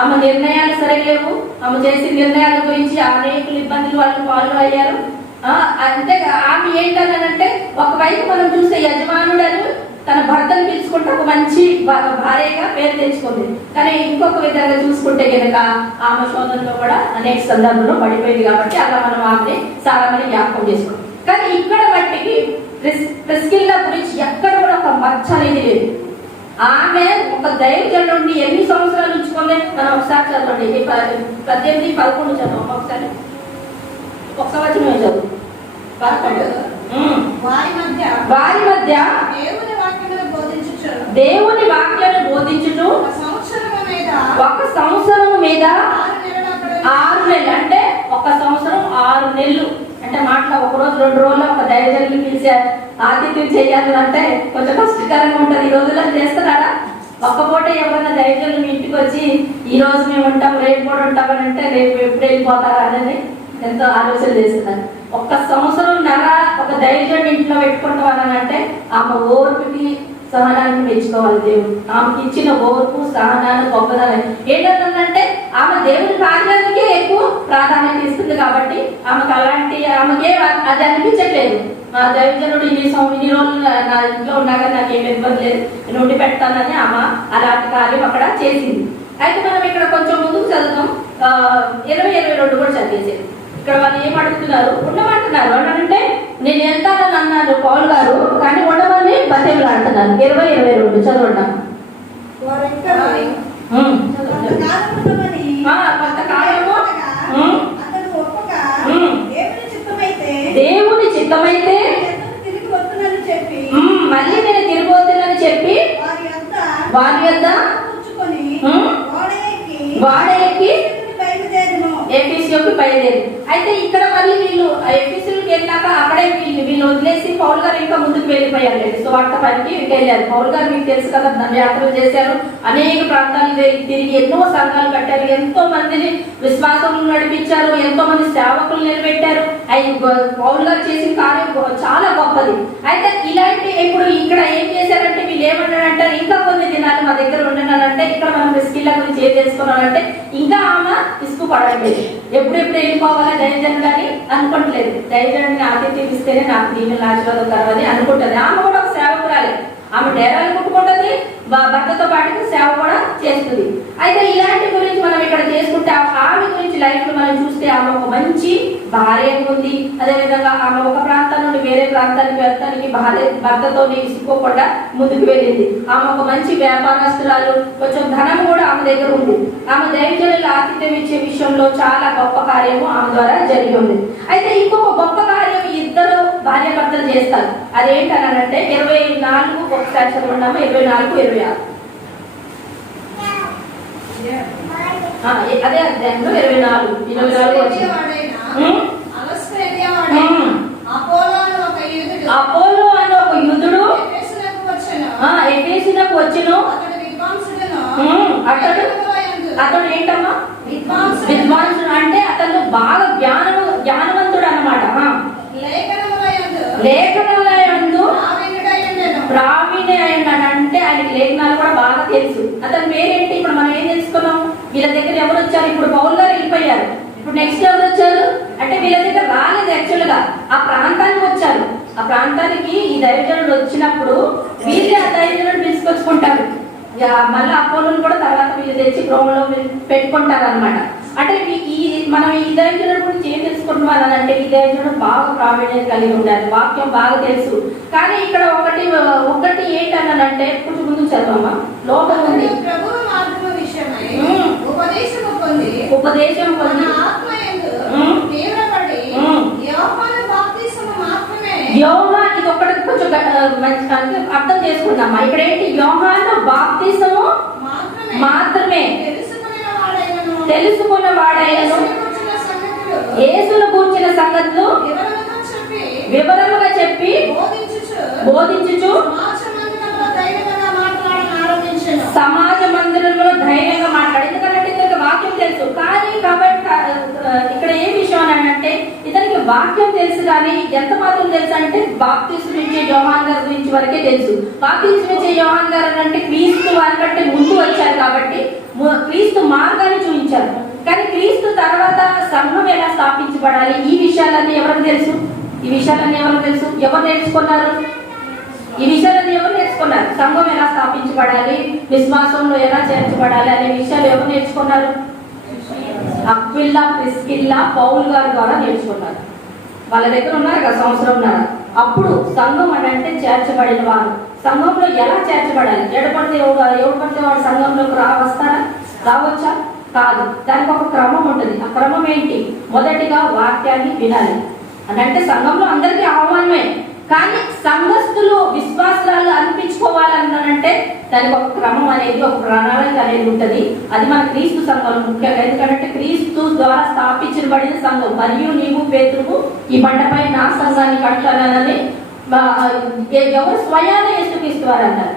ఆమె నిర్ణయాలు సరిలేవు. ఆమె చేసిన నిర్ణయాల గురించి అనేక ఇబ్బందులు వాళ్ళు అయ్యారు. అంటే ఆమె ఏంటనంటే ఒకవైపు మనం చూస్తే యజమానుడని తన భర్తను పిలుచుకుంటే ఒక మంచి భార్యగా పేరు తెచ్చుకుంది. కానీ ఇంకొక విధంగా చూసుకుంటే కనుక ఆమె శోధనలో కూడా అనేక సందర్భంలో పడిపోయింది. కాబట్టి అలా మనం ఆమెని సారామని జ్ఞాపకం చేసుకుంటాం. కానీ ఇక్కడ మట్టికి ప్రిస్కిల్లా గురించి ఎక్కడ కూడా ఒక మచ్చ అనేది లేదు. ఆమె ఒక దైవజనుడి నుండి ఎన్ని సంవత్సరాలు ఉంచుకుంది? మనం ఒకసారి చదవండి, 18, 11 చదవం. ఒకసారి వచనం చదువు. వారి మధ్య దేవుని వాక్యాలను బోధించుచు 1 సంవత్సరము మీద 6 నెలలు, అంటే 1 సంవత్సరం 6 నెలలు. అంటే మాటలో 1 రోజు 2 రోజుల్లో ఒక దైవజనుని పిలిచారు, ఆతిథ్యం చేయాలి అంటే కొంచెం కష్టకరంగా ఉంటుంది. ఈ రోజుల్లో చేస్తున్నారా? ఒక్కపూట ఎవరైనా దైవజనులు మీ ఇంటికి వచ్చి ఈ రోజు మేము ఉంటాం, రేపు కూడా ఉంటామని అంటే రేపు ఎప్పుడు వెళ్ళిపోతారా అనేది ఎంతో ఆలోచన చేస్తున్నారు. 1 సంవత్సరంన్నర ఒక దైవజనుడి ఇంట్లో పెట్టుకుంటామని ఆమె ఓర్పుకి సహనాన్ని మెచ్చుకోవాలి దేవుడు. ఆమెకి ఇచ్చిన ఓర్పు సహనాన్ని గొప్పదనం ఏంటంటే ఆమె దేవుని కార్యానికే ఎక్కువ ప్రాధాన్యత ఇస్తుంది కాబట్టి ఆమెకే అది అనిపించట్లేదు. మా దైవజనుడు ఇన్ని రోజులు నా ఇంట్లో ఉన్నా కానీ నాకు ఏమి ఇబ్బంది లేదు, నేను ఉండి పెడతానని ఆమె అలాంటి కార్యం అక్కడ చేసింది. అయితే మనం ఇక్కడ కొంచెం ముందుకు చదువుతాం. 20-22 కూడా చదివేసేది. ఇక్కడ వాళ్ళు ఏం అడుగుతున్నారు? ఉండమంటున్నారు. అంటే నేను వెళ్తానని అన్నారు పౌల్ గారు, కానీ ఉండమని బతేలు అంటున్నారు. 20-22 చదవండి. కొంతకాలము దేవుని చిత్తమైతే మళ్ళీ నేను తిరిగి వద్దునని చెప్పి వారి యొద్ద వాడెక్కి ఎఫెసీయుకి బయలుదేరి. అయితే ఇక్కడ మళ్ళీ వీళ్ళు ఎఫెసీయుకి వెళ్ళాక అక్కడే వీళ్ళు వదిలేసి పౌల్ గారు ఇంకా ముందుకు వెళ్ళిపోయారు. సువార్త పనికి వెళ్ళారు. పౌల్ గారు మీకు తెలుసు కదా, యాత్రలు చేశారు, అనేక ప్రాంతాలు తిరిగి ఎన్నో సంఘాలు కట్టారు, ఎంతో మందిని విశ్వాసంలో నడిపించారు, ఎంతో మంది సేవకులు నిలబెట్టారు. పౌల్ గారు చేసిన కార్యం చాలా గొప్పది. అయితే ఇలాంటి ఇప్పుడు ఇక్కడ ఏం చేశారంటే వీళ్ళు ఏమన్నారంటే ఇంకా కొన్ని దినాలు మా దగ్గర ఉండినారంటే ఇక్కడ మనం స్కిల్ గురించి ఏం తెలుసుకున్నారంటే ఇంకా ఆమె ఇసుకు పడట్లేదు. ఎప్పుడెప్పుడు వెళ్ళిపోవాలా దైవజనుడు అని అనుకోవట్లేదు. దైవజనుడిని ఆతిథ్యం ఇస్తేనే నాకు దీనిని ఆశీర్వాదకరం అని అనుకుంటుంది. ఆమె కూడా ఒక సేవకురాలే. ఆమె డేరాలు కుట్టుకుంటుంది, భర్తతో పాటు సేవ కూడా చేస్తుంది. అయితే ఇలాంటి గురించి మనం ఇక్కడ చేసుకుంటే ఆమె గురించి లైఫ్ లో మనం చూస్తే ఆమె ఒక మంచి భార్య ఉంది. అదేవిధంగా ఆమె ఒక ప్రాంతం నుండి వేరే ప్రాంతానికి వెళ్తానికి భర్తతో ఇసుకోకుండా ముందుకు వెళ్ళింది. ఆమె ఒక మంచి వ్యాపారస్తురాలు, కొంచెం ధనం కూడా ఆమె దగ్గర ఉంది. ఆమె దైవజనుల ఆతిథ్యం ఇచ్చే విషయంలో చాలా గొప్ప కార్యము ఆమె ద్వారా జరిగి ఉంది. అయితే ఇంకొక గొప్ప కార్యం ఇద్దరు భార్య భర్తలు చేస్తారు. అదేంటనంటే 24 ఒకసారి చదవడము, 24-26 అదే అధ్యాయంలో 24 అపోలో అని ఒక యూదుడు ఎఫెసునకు వచ్చెను. అతడు ఏంటమ్మా విద్వాంసుడు, అంటే అతను బాగా జ్ఞానవంతుడు అన్నమాట. లేఖనములందు ప్రావీణ్య అంటే ఆయనకి లేఖనాలు కూడా బాగా తెలుసు. అతని పేరేంటి? ఇప్పుడు మనం ఏం తెలుసుకున్నాం? వీళ్ళ దగ్గర ఎవరు వచ్చారు? ఇప్పుడు పౌల్ గారు వెళ్ళిపోయారు. ఇప్పుడు నెక్స్ట్ ఎవరు వచ్చారు అంటే వీళ్ళ దగ్గర రాలేదు. యాక్చువల్ గా ఆ ప్రాంతానికి వచ్చారు. ఆ ప్రాంతానికి ఈ దైవజనుడు వచ్చినప్పుడు వీళ్ళే ఆ దైవజనుడు తీసుకొచ్చుకుంటారు. మళ్ళీ అపోలోని కూడా తర్వాత వీళ్ళు తెచ్చి గృహంలో పెట్టుకుంటారు అనమాట. అంటే మనం ఈ దైవజనుడు గురించి ఏం తెలుసుకుంటున్నాం అంటే ఈ దైవజనుడు బాగా ప్రావీణ్యం కలిగి ఉండాలి, వాక్యం బాగా తెలుసు. కానీ ఇక్కడ ఒకటి ఏంటన్నానంటే కొంచెం ముందు చదవమ్మా. లోపల ఉంది ఉపదేశం పొంది యోహాను, ఇది ఒకటి కొంచెం అర్థం చేసుకుందామా. ఇక్కడ ఏంటి? యోహాను బాప్తిసము మాత్రమే తెలుసుకున్న వాడైనను యేసును గూర్చిన సంగతులు వివరముగా చెప్పి బోధించుచు సమాజ మందిరంలో ధైర్యంగా మాట్లాడు. ఎందుకంటే ఇతనికి వాక్యం తెలుసు. కానీ కాబట్టి ఇక్కడ ఏ విషయం అంటే ఇతనికి వాక్యం తెలుసు, కానీ ఎంత మాత్రం తెలుసు అంటే బాప్తిస్మం ఇచ్చే యోహాన్ గారి గురించి వరకే తెలుసు. బాప్తిస్మం ఇచ్చే యోహాన్ గారు అంటే క్రీస్తు వారి కంటే ముందు వచ్చారు కాబట్టి క్రీస్తు మార్గాన్ని చూపించారు. కానీ క్రీస్తు తర్వాత సంఘం ఎలా స్థాపించబడాలి ఈ విషయాలన్నీ ఎవరికి తెలుసు? ఈ విషయాలన్నీ ఎవరికి తెలుసు? ఎవరు నేర్చుకున్నారు? ఈ విషయాలన్నీ ఎవరు నేర్చుకున్నారు? సంఘం ఎలా స్థాపించబడాలి, విశ్వాసంలో ఎలా చేర్చబడాలి అనే విషయాలు ఎవరు నేర్చుకున్నారు? అక్విల్లా, ప్రిస్కిల్లా, పౌల్ గారి ద్వారా నేర్చుకున్నారు. వాళ్ళ దగ్గర ఉన్నారు కదా సంవత్సరంన్నర. అప్పుడు సంఘం అంటే చేర్చబడిన వారు సంఘంలో ఎలా చేర్చబడాలి? ఎవరు పడితే వాడు సంఘంలోకి రావచ్చా? కాదు. దానికి ఒక క్రమం ఉంటుంది. ఆ క్రమం ఏంటి? మొదటిగా వాక్యాన్ని వినాలి అని అంటే సంఘంలో అందరికీ ఆహ్వానమే. కానీ సంఘస్థులు విశ్వాసాలు అనిపించుకోవాలన్నానంటే దానికి ఒక క్రమం అనేది, ఒక ప్రణాళిక అనేది ఉంటుంది. అది మన క్రీస్తు సంఘంలో ముఖ్యంగా. ఎందుకంటే క్రీస్తు ద్వారా స్థాపించబడిన సంఘం. మరియు నీవు పేతురు ఈ బండపై నా సంఘాన్ని కట్టాలని ఎవరు స్వయాన్ని యేసుక్రీస్తువారు అన్నారు.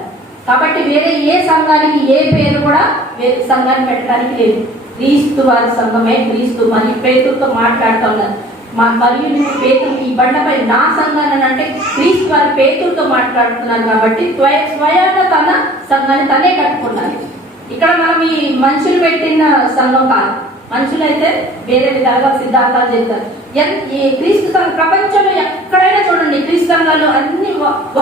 కాబట్టి వేరే ఏ సంఘానికి ఏ పేరు కూడా వేరే సంఘాన్ని పెట్టడానికి లేదు. క్రీస్తు వారి సంఘమే క్రీస్తు. మరి పేతురుతో మాట్లాడుతూ ఉన్నారు. మరియు నువ్వు పేతురు ఈ బండపై నా సంఘాన్ని అంటే క్రీస్తు వారి పేతురుతో మాట్లాడుతున్నారు కాబట్టి స్వయంగా తన సంఘాన్ని తనే కట్టుకున్నారు. ఇక్కడ మనం ఈ మనుషులు పెట్టిన సంఘం కాదు. మనుషులైతే వేరే విధాలుగా సిద్ధాంతాలు చెప్తారు. ఈ క్రీస్తు సంఘం ప్రపంచంలో ఎక్కడైనా చూడండి, క్రీస్తు సంఘాలు అన్ని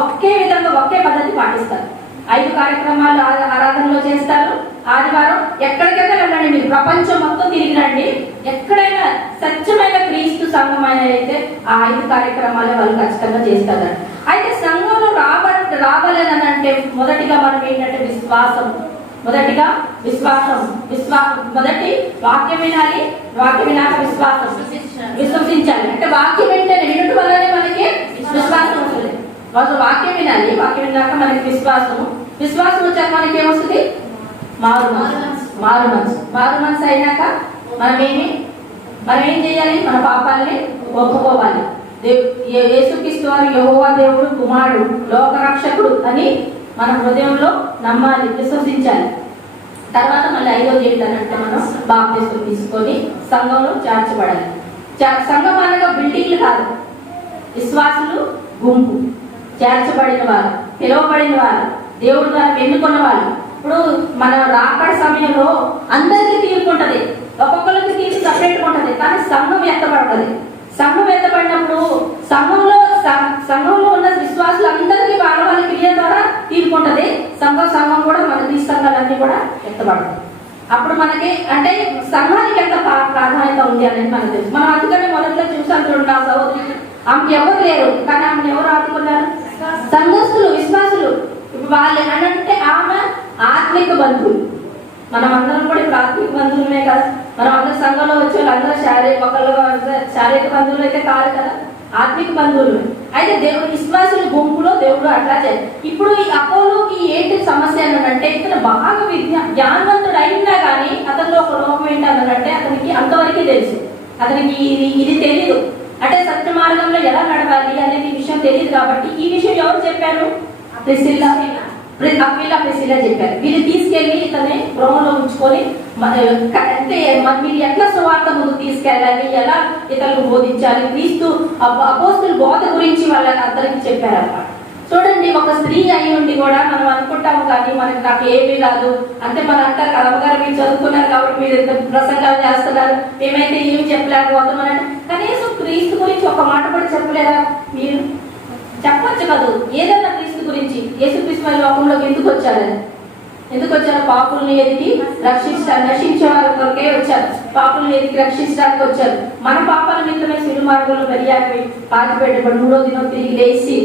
ఒకే విధంగా ఒకే పద్ధతి పాటిస్తారు. 5 కార్యక్రమాలు ఆరాధనలో చేస్తారు. ఆదివారం ఎక్కడికైనా వెళ్ళండి, మీరు ప్రపంచం మొత్తం తిరిగి రండి, ఎక్కడైనా స్వచ్ఛమైన క్రీస్తు సంఘం అయితే ఆ 5 కార్యక్రమాలు వాళ్ళు ఖచ్చితంగా చేస్తారు. అయితే సంఘంలో రావాలని అంటే మొదటిగా మనం ఏంటంటే విశ్వాసం. మొదటి వాక్యం వినాలి, వాక్యం వినాక విశ్వసించాలి. అంటే వాక్యం ఏంటంటే వినటం వల్లనే మనకి విశ్వాసం వస్తుంది. వాక్యం వినాలి, వాక్యం విన్నాక మనకి విశ్వాసం వచ్చాక మనకి ఏమొస్తుంది? మారు మనసు అయినాక మనం ఏం చేయాలి? మన పాపాలని ఒప్పుకోవాలి. యేసుక్రీస్తు వారు యెహోవా దేవుడు, కుమారుడు, లోకరక్షకుడు అని మన హృదయంలో నమ్మాలి, విశ్వసించాలి. తర్వాత మళ్ళీ 5వది ఏంటంటే మనం బాప్తిసం తీసుకొని సంఘంలో చేర్చబడాలి. సంఘం అనగా బిల్డింగ్లు కాదు, విశ్వాసులు గుంపు, చేర్చబడిన వారు, పిలువబడిన వారు, దేవుడు ద్వారా ఎన్నుకున్న వాళ్ళు. ఇప్పుడు మన రాకడ సమయంలో అందరికీ తీర్పు ఉంటుంది, ఒక్కొక్కరికి తీర్పు సపరేట్గా ఉంటుంది. కానీ సంఘం ఎత్తబడుతుంది. సంఘం ఎత్తబడినప్పుడు సంఘంలో ఉన్న విశ్వాసులు అందరికీ వాళ్ళ క్రియ ద్వారా తీర్పు ఉంటుంది. సంఘం కూడా మన క్రీస్తు సంఘాలన్నీ కూడా ఎత్తబడుతుంది. అప్పుడు మనకి అంటే సంఘానికి ఎంత ప్రాధాన్యత ఉంది అనేది మనకు తెలుసు. మనం అందుకనే మొదట్లో చూసాను చూడండి, ఆ సహోదరి ఆమెకి ఎవరు లేరు, కానీ ఆమెను ఎవరు ఆదుకున్నారు? సంఘస్థులు, విశ్వాసులు. ఇప్పుడు వాళ్ళు అంటే ఆమె ఆత్మిక బంధువులు. మనం అందరం కూడా ఇప్పుడు ఆత్మిక బంధువులమే కదా. మనం అందరు సంఘంలో వచ్చే వాళ్ళందరూ శారీరక బంధువులు అయితే కాదు కదా, ఆత్మిక బంధువులు. అయితే దేవుడు విశ్వాసుల గుంపులో దేవుడు అట్లా చేయాలి. ఇప్పుడు ఈ అపోలోకి ఏంటి సమస్య అంటే ఇతను బాగా జ్ఞానవంతుడు అయినా కానీ అతనిలో ఒక లోపం ఏంటంటే అతనికి అంతవరకే తెలుసు, అతనికి ఇది తెలియదు. అంటే సత్య మార్గంలో ఎలా నడవాలి అనేది విషయం తెలియదు. కాబట్టి ఈ విషయం ఎవరు చెప్పారు? ప్రిసిల్లా చెప్పారు. వీళ్ళు తీసుకెళ్లి ఇతని గృహంలో ఉంచుకొని అంటే మీరు ఎట్లా సువార్త ముందు తీసుకెళ్ళాలి, ఎలా ఇతరులకు బోధించాలి, క్రీస్తు అపోస్తుల బోధ గురించి వాళ్ళకి అందరికి చెప్పారన్నమాట. చూడండి, ఒక స్త్రీ అయి ఉండి కూడా మనం అనుకుంటాము కానీ నాకు ఏమీ రాదు అంటే మనం అంటారు, అమ్మగారు మీరు చదువుకున్నారు కాబట్టి మీరు ఎంత ప్రసంగాలు చేస్తున్నారు, మేమైతే ఏమి చెప్పలేకపోతున్నాం. కనీసం క్రీస్తు గురించి ఒక మాట కూడా చెప్పలేదా? మీరు చెప్పొచ్చు కదా ఏదన్నా క్రీస్తు గురించి. యేసుక్రీస్తు లోకంలోకి ఎందుకు వచ్చారు? పాపుల్ని ఎదిగి నశించే వారి కొరకే వచ్చారు. పాపుల్ని ఎదిగి రక్షించడానికి వచ్చారు. మన పాపాల నిమిత్తమే సిలువ మార్గంలో బలియాగి పాతిపెట్టబడి 3వ దినం తిరిగి లేచి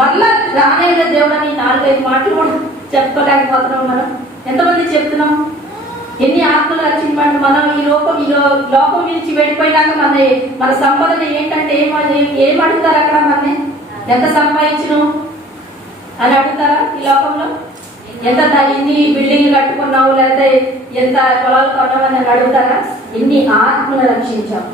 మళ్ళా రానైన దేవుడని 4-5 మాటలు కూడా చెప్పుకోలేకపోతున్నాం. మనం ఎంతమంది చెప్తున్నాం? ఎన్ని ఆత్మలు రక్షించబడి మనం ఈ లోకం నుంచి వెళ్ళిపోయినాక మన సంపదన ఏంటంటే ఏం అడుగుతారు? అక్కడ మన ఎంత సంపాదించను అని అడుగుతారా? ఈ లోకంలో ఎంత ఎన్ని బిల్డింగ్లు కట్టుకున్నావు, లేకపోతే ఎంత పొలాలు కొన్నామని అడుగుతారా? ఎన్ని ఆత్మలు రక్షించాం,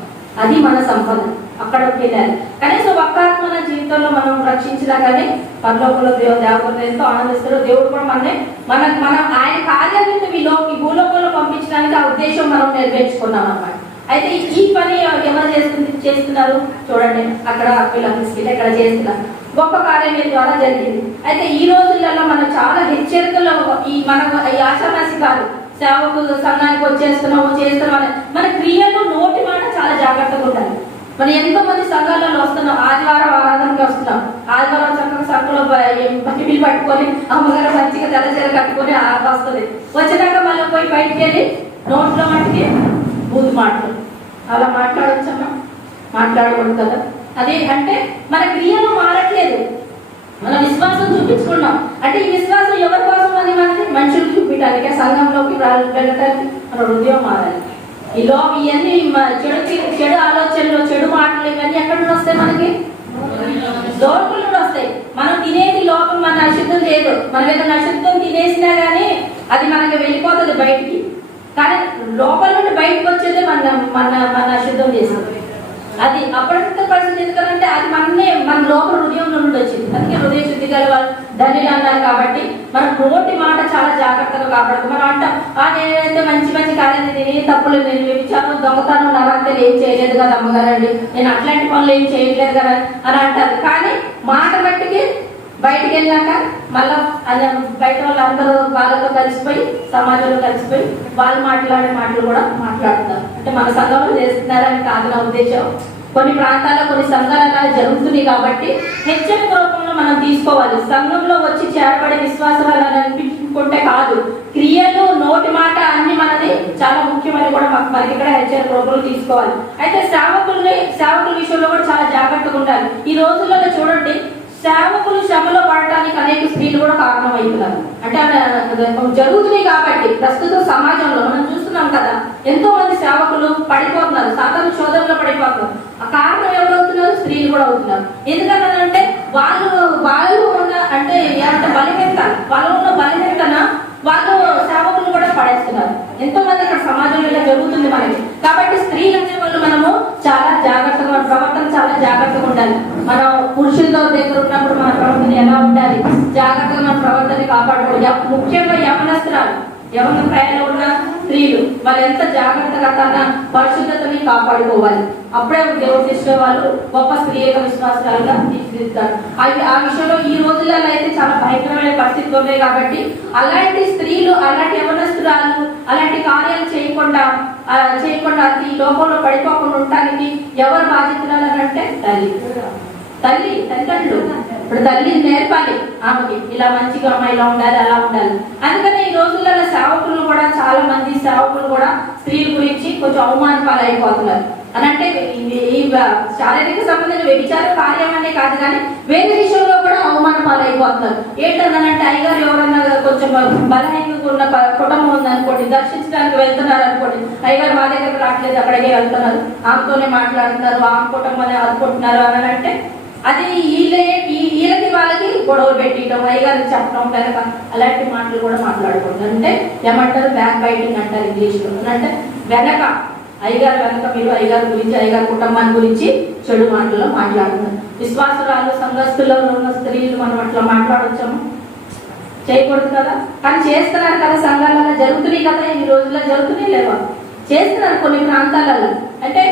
అది మన సంపద. అక్కడ వెళ్ళాలి. కనీసం ఒక్క ఆత్మ మన జీవితంలో మనం రక్షించినా కానీ పరలోకంలో దేవతలు ఎంతో ఆనందిస్తారు. దేవుడు కూడా మనం ఆయన కార్యాలను ఈ భూలోకంలో పంపించడానికి ఆ ఉద్దేశం మనం నెరవేర్చుకున్నాం అన్నమాట. అయితే ఈ పని ఎవరు చేస్తున్నారు చూడండి, అక్కడ ఇక్కడ చేస్తున్నారు. గొప్ప కార్యం ద్వారా జరిగింది. అయితే ఈ రోజులలో మనం చాలా హెచ్చరికల్లో ఈ ఆషామాసి కాదు, సేవకు సంఘానికి చేస్తున్నాం మన క్రియలు నోటి మాట చాలా జాగ్రత్తగా ఉండాలి. మనం ఎంతో మంది సంఘాలలో వస్తున్నాం, ఆదివారం ఆరాధనకి వస్తున్నాం. ఆదివారం చక్కగా సంఘంలో బైబిల్ పట్టుకొని అమ్మగారు మంచిగా తెల్లచీర కట్టుకొని వస్తుంది. వచ్చినాక మళ్ళీ పోయి బయటికి వెళ్ళి నోట్లో మట్టికి బూతు మాటలు అలా మాట్లాడవచ్చమ్మా? మాట్లాడకూడదు కదా. అదే అంటే మన క్రియలు మారట్లేదు, మన విశ్వాసం చూపించుకున్నాం. అంటే ఈ విశ్వాసం ఎవరి కోసం అని మనకి మనుషులు చూపించడానికి, సంఘంలోకి వెళ్ళటానికి మన హృదయం మారాలి. ఇవన్నీ చెడు ఆలోచనలు, చెడు మాటలు ఇవన్నీ ఎక్కడ నుండి వస్తాయి? మనకి లోపల నుండి వస్తాయి. మనం తినేది లోపల మన అశుద్ధం చేయదు. మనం ఏదైనా అశుద్ధం తినేసినా గానీ అది మనకి వెళ్ళిపోతుంది బయటికి. కానీ లోపల నుండి బయటకు వచ్చేదే మన అశుద్ధం చేస్తుంది. అది అప్రస్తుత పరిస్థితి. ఎందుకంటే అది మన లోపల హృదయం నుండి వచ్చింది. అందుకే హృదయ శుద్ధి గల వాళ్ళు ధన్యులు అన్నారు. కాబట్టి మన నోటి మాట చాలా జాగ్రత్తగా కాపాడు. మనం అంటాం నేనైతే మంచి మంచి కార్యాలు తిని తప్పులు నేను వ్యభిచారం దొంగతనం నరాంతే ఏం చేయలేదు కదా అమ్మగారండి, నేను అట్లాంటి పనులు ఏం చేయట్లేదు కదా అని అంటారు. కానీ మాట మట్టికి బయటికి వెళ్ళాక మళ్ళా అది బయట వాళ్ళందరూ వాళ్ళతో కలిసిపోయి సమాజంలో కలిసిపోయి వాళ్ళు మాట్లాడే మాటలు కూడా మాట్లాడుతున్నారు. అంటే మన సంఘంలో చేస్తున్నారని కాదు నా ఉద్దేశం. కొన్ని ప్రాంతాల్లో కొన్ని సంఘాలు జరుగుతున్నాయి కాబట్టి హెచ్చరిక రూపంలో మనం తీసుకోవాలి. సంఘంలో వచ్చి చేరబడి విశ్వాసాలు అనిపించుకుంటే కాదు, క్రియలు నోటి మాట అన్ని మనది చాలా ముఖ్యమని కూడా మనకి ఇక్కడ హెచ్చరిక రూపంలో తీసుకోవాలి. అయితే సేవకుల విషయంలో కూడా చాలా జాగ్రత్తగా ఉండాలి. ఈ రోజులలో చూడండి, సేవకులు శ్రమలో పడటానికి అనేక స్త్రీలు కూడా కారణమవుతున్నారు. అంటే జరుగుతున్నాయి కాబట్టి ప్రస్తుత సమాజంలో మనం చూస్తున్నాం కదా, ఎంతో మంది సేవకులు పడిపోతున్నారు, సాధారణ శోధనలో పడిపోతున్నారు. ఆ కారణం ఎవరవుతున్నారు? స్త్రీలు కూడా అవుతున్నారు. ఎందుకంటే వాళ్ళు ఉన్న అంటే బలహీనత, వాళ్ళు ఉన్న బలహీనతన వాళ్ళు సేవకులు కూడా పడేస్తున్నారు. ఎంతో మంది ఇక్కడ సమాజంలో ఇలా జరుగుతుంది మనకి. కాబట్టి స్త్రీలు అనే వాళ్ళు మనము చాలా జాగ్రత్తగా, మన ప్రవర్తన చాలా జాగ్రత్తగా ఉండాలి. మనం పురుషులతో దగ్గర ఉన్నప్పుడు మన ప్రవర్తన ఎలా ఉండాలి, జాగ్రత్తగా మన ప్రవర్తన కాపాడుకోవాలి. ముఖ్యంగా యవన ప్రయాణంలో ఉన్న స్త్రీలు వాళ్ళు ఎంత జాగ్రత్తగా తన పరిశుద్ధతని కాపాడుకోవాలి. అప్పుడే దేవుడు చేసిన వాళ్ళు గొప్ప స్త్రీల విశ్వాసాలుగా తీర్చిదిద్దారు. ఆ విషయంలో ఈ రోజులలో అయితే చాలా భయంకరమైన పరిస్థితులు ఉన్నాయి. కాబట్టి అలాంటి స్త్రీలు, అలాంటి యవనస్తురాలు అలాంటి కార్యాలు చేయకుండా ఈ లోకంలో పడిపోకుండా ఉండటానికి ఎవరు బాధ్యతలు అంటే తల్లిదండ్రులు. ఇప్పుడు తల్లి నేర్పాలి ఆమెకి, ఇలా మంచిగా అమ్మాయిలా ఉండాలి, అలా ఉండాలి. అందుకని ఈ రోజులలో సేవకులు కూడా చాలా మంది సేవకులు కూడా స్త్రీల గురించి కొంచెం అవమాన పాలైపోతున్నారు. అని అంటే ఈ శారీరక సంబంధించిన వ్యభిచార కార్యం అనే కాదు, కానీ వేరే విషయంలో కూడా అవమాన పాలైపోతున్నారు. ఏంటంటే అయ్యగారు ఎవరన్నా కొంచెం బలహీనంగా ఉన్న కుటుంబం ఉందనుకోండి, దర్శించడానికి వెళ్తున్నారు అనుకోండి, అయ్యగారు మా దగ్గర రావట్లేదు, అక్కడికే వెళ్తున్నారు, ఆమెతోనే మాట్లాడుతున్నారు, ఆమె కుటుంబాన్ని ఆదుకుంటున్నారు అని అంటే అది వీళ్ళకి వాళ్ళకి గొడవలు పెట్టడం, అయ్యగారికి చెప్పడం వెనక అలాంటి మాటలు కూడా మాట్లాడకూడదు. అంటే ఏమంటారు? బ్యాక్ బైటింగ్ అంటారు ఇంగ్లీష్లో. అంటే వెనక అయ్యగారు వెనక మీరు అయ్యగారి గురించి, అయ్యగారి కుటుంబాన్ని గురించి చెడు మాటల్లో మాట్లాడుతున్నారు. విశ్వాసురాలు సంఘస్థుల్లో ఉన్న స్త్రీలు మనం అట్లా మాట్లాడొచ్చాము, చేయకూడదు కదా. కానీ చేస్తున్నారు కదా, సంఘాలలో జరుగుతున్నాయి కదా, ఈ రోజుల్లో జరుగుతున్నాయి లేవా, చేస్తున్నారు కొన్ని ప్రాంతాలలో. అంటే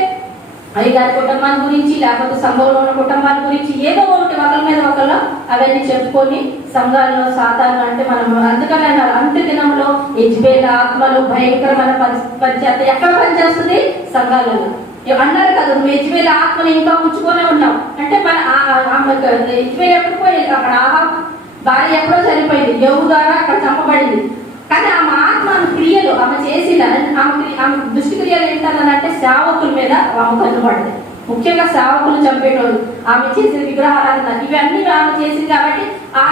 అయ్యగారి కుటుంబాల గురించి లేకపోతే సంఘంలో ఉన్న కుటుంబాల గురించి ఏదో ఒకటి ఒకరి మీద ఒకళ్ళు అవన్నీ చెప్పుకొని సంఘాల్లో సాధారణ అంటే మనం అందుకని అన్నారు, అంత్య దినంలో యెజబెల్ ఆత్మలు భయంకరమైన పంచాయతీ ఎక్కడ పనిచేస్తుంది? సంఘాలలో అన్నారు కదా, నువ్వు యెజబెల్ ఆత్మని ఇంకా ఉంచుకొనే ఉన్నావు అంటే మన యెజబెల్ ఎప్పుడు పోయింది, అక్కడ భార్య ఎప్పుడో చనిపోయింది, యెహూ ద్వారా అక్కడ చంపబడింది. కానీ ఆమె ఆత్మ, ఆమె క్రియలు ఆమె చేసిన ఆమె దుష్టిక్రియలు ఏంటంటే సేవకుల మీద ఆమె కన్నుపడింది. ముఖ్యంగా సేవకులు చంపేటోళ్ళు, ఆమె చేసిన విగ్రహారాధన, ఇవన్నీ ఆమె చేసింది. కాబట్టి ఆ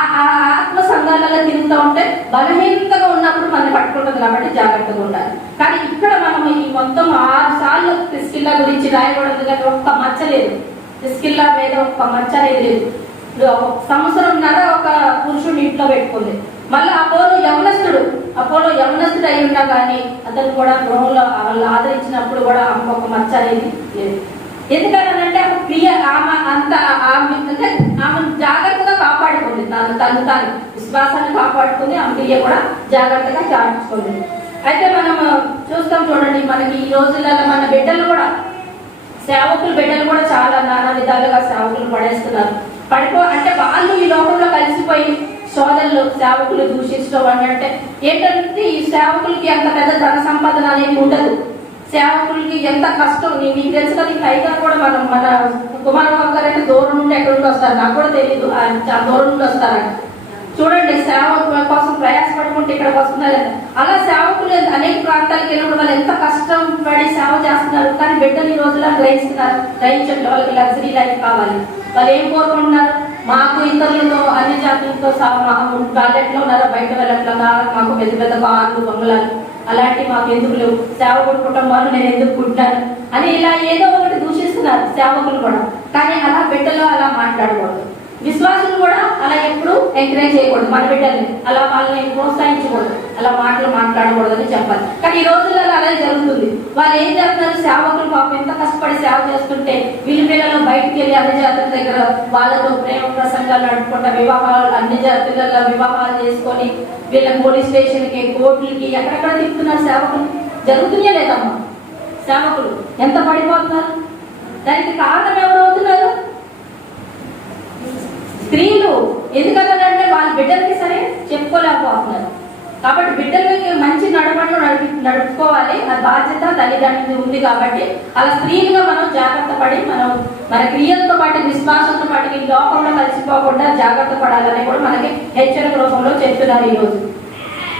ఆత్మ సంఘాలలో తిరుగుతూ ఉంటే బలహీనతగా ఉన్నప్పుడు మనం పట్టుకుంటుంది. కాబట్టి జాగ్రత్తగా ఉండాలి. కానీ ఇక్కడ మనం ఈ మొత్తం 6 సార్లు ప్రిస్కిల్లా గురించి రాయకూడదు, కానీ ఒక్క మచ్చ లేదు, ప్రిస్కిల్లా మీద ఒక్క మచ్చ అనేది లేదు. సంవత్సరంన్నర ఒక పురుషుడు ఇంట్లో పెట్టుకుంది. మళ్ళీ అపోలో యవనస్తుడు అయి ఉన్నా కానీ అతను కూడా గృహంలో వాళ్ళు ఆదరించినప్పుడు కూడా ఆమెకు ఒక మచ్చ అనేది లేదు. ఎందుకంటే ఆమె క్రియ ఆమె జాగ్రత్తగా కాపాడుకుంది, తాను విశ్వాసాన్ని కాపాడుకుంది, ఆమె క్రియ కూడా జాగ్రత్తగా చాటుకుంది. అయితే మనం చూస్తాం చూడండి, మనకి ఈ రోజులలో మన బిడ్డలు కూడా సేవకులు బిడ్డలు కూడా చాలా నానా విధాలుగా సేవకులు పడేస్తున్నారు. అంటే వాళ్ళు ఈ లోకంలో కలిసిపోయి సోదరులు సేవకులు దూషించడం అంటే ఏంటంటే ఈ సేవకులకి అంత పెద్ద ధన సంపాదన అనేది ఉండదు. సేవకులకి ఎంత కష్టం మీకు తెలుసు కదా. ఈ పైగా కూడా మన కుమారబాబు గారు అంటే దూరం నుండి ఎక్కడి నుండి వస్తారు, నాకు కూడా తెలియదు, చాలా దూరం నుండి వస్తారంట. చూడండి, సేవ కోసం ప్రయాసపడుకుంటే ఇక్కడికి వస్తున్నారు. అలా సేవకులు అనేక ప్రాంతాలకు వెళ్ళినప్పుడు వాళ్ళు ఎంత కష్టం పడి సేవ చేస్తున్నారు. కానీ బిడ్డలు ఈ రోజుల్లో గ్రహించండి, వాళ్ళకి లగ్జరీ లైఫ్ కావాలి. వాళ్ళు ఏం కోరుకుంటున్నారు? మాకు ఇతరులతో అన్ని జాతులతో టాయిలెట్లో ఉన్నారా, బయట వెళ్ళట్లా, మాకు పెద్ద పెద్ద కార్లు బంగ్లాలు అలాంటి మాకు ఎందుకు లేవు, సేవకుడు కుటుంబాలు నేను ఎందుకు పుట్టాను అని ఇలా ఏదో ఒకటి దూషిస్తున్నారు సేవకులు కూడా. కానీ అలా బిడ్డలో అలా మాట్లాడకూడదు. విశ్వాసులు కూడా అలా ఎప్పుడు ఎంకరేజ్ చేయకూడదు. మన బిడ్డల్ని అలా వాళ్ళని ప్రోత్సహించకూడదు, అలా మాటలు మాట్లాడకూడదని చెప్పాలి. కానీ ఈ రోజుల్లో అలా జరుగుతుంది. వాళ్ళు ఏం చేస్తున్నారు, సేవకులు పాపం ఎంత కష్టపడి సేవ చేస్తుంటే వీళ్ళ పిల్లలు బయటికి వెళ్ళి అన్ని జాతుల దగ్గర వాళ్ళతో ప్రేమ ప్రసంగాలు నడుపుకుంటా వివాహాలు, అన్ని జాతులలో వివాహాలు చేసుకొని వీళ్ళ పోలీస్ స్టేషన్కి, కోర్టులకి ఎక్కడెక్కడ తిప్పుతున్నారు సేవకులు. జరుగుతుందే లేదమ్మా. సేవకులు ఎంత పడిపోతున్నారు. దానికి కారణం ఎవరు అవుతున్నారు? స్త్రీలు. ఎందుకంటే వాళ్ళ బిడ్డలకి సరే చెప్పుకోలేకపోతున్నారు. కాబట్టి బిడ్డలకి మంచి నడవడిలో నడుపుకోవాలి. ఆ బాధ్యత తల్లిదండ్రులు ఉంది. కాబట్టి అలా స్త్రీలుగా మనం జాగ్రత్త పడి మనం మన క్రియలతో పాటు విశ్వాసంతో పాటు ఈ లోకంలో కలిసిపోకుండా జాగ్రత్త పడాలని కూడా మనకి హెచ్చరిక రూపంలో చెప్తున్నారు ఈ రోజు.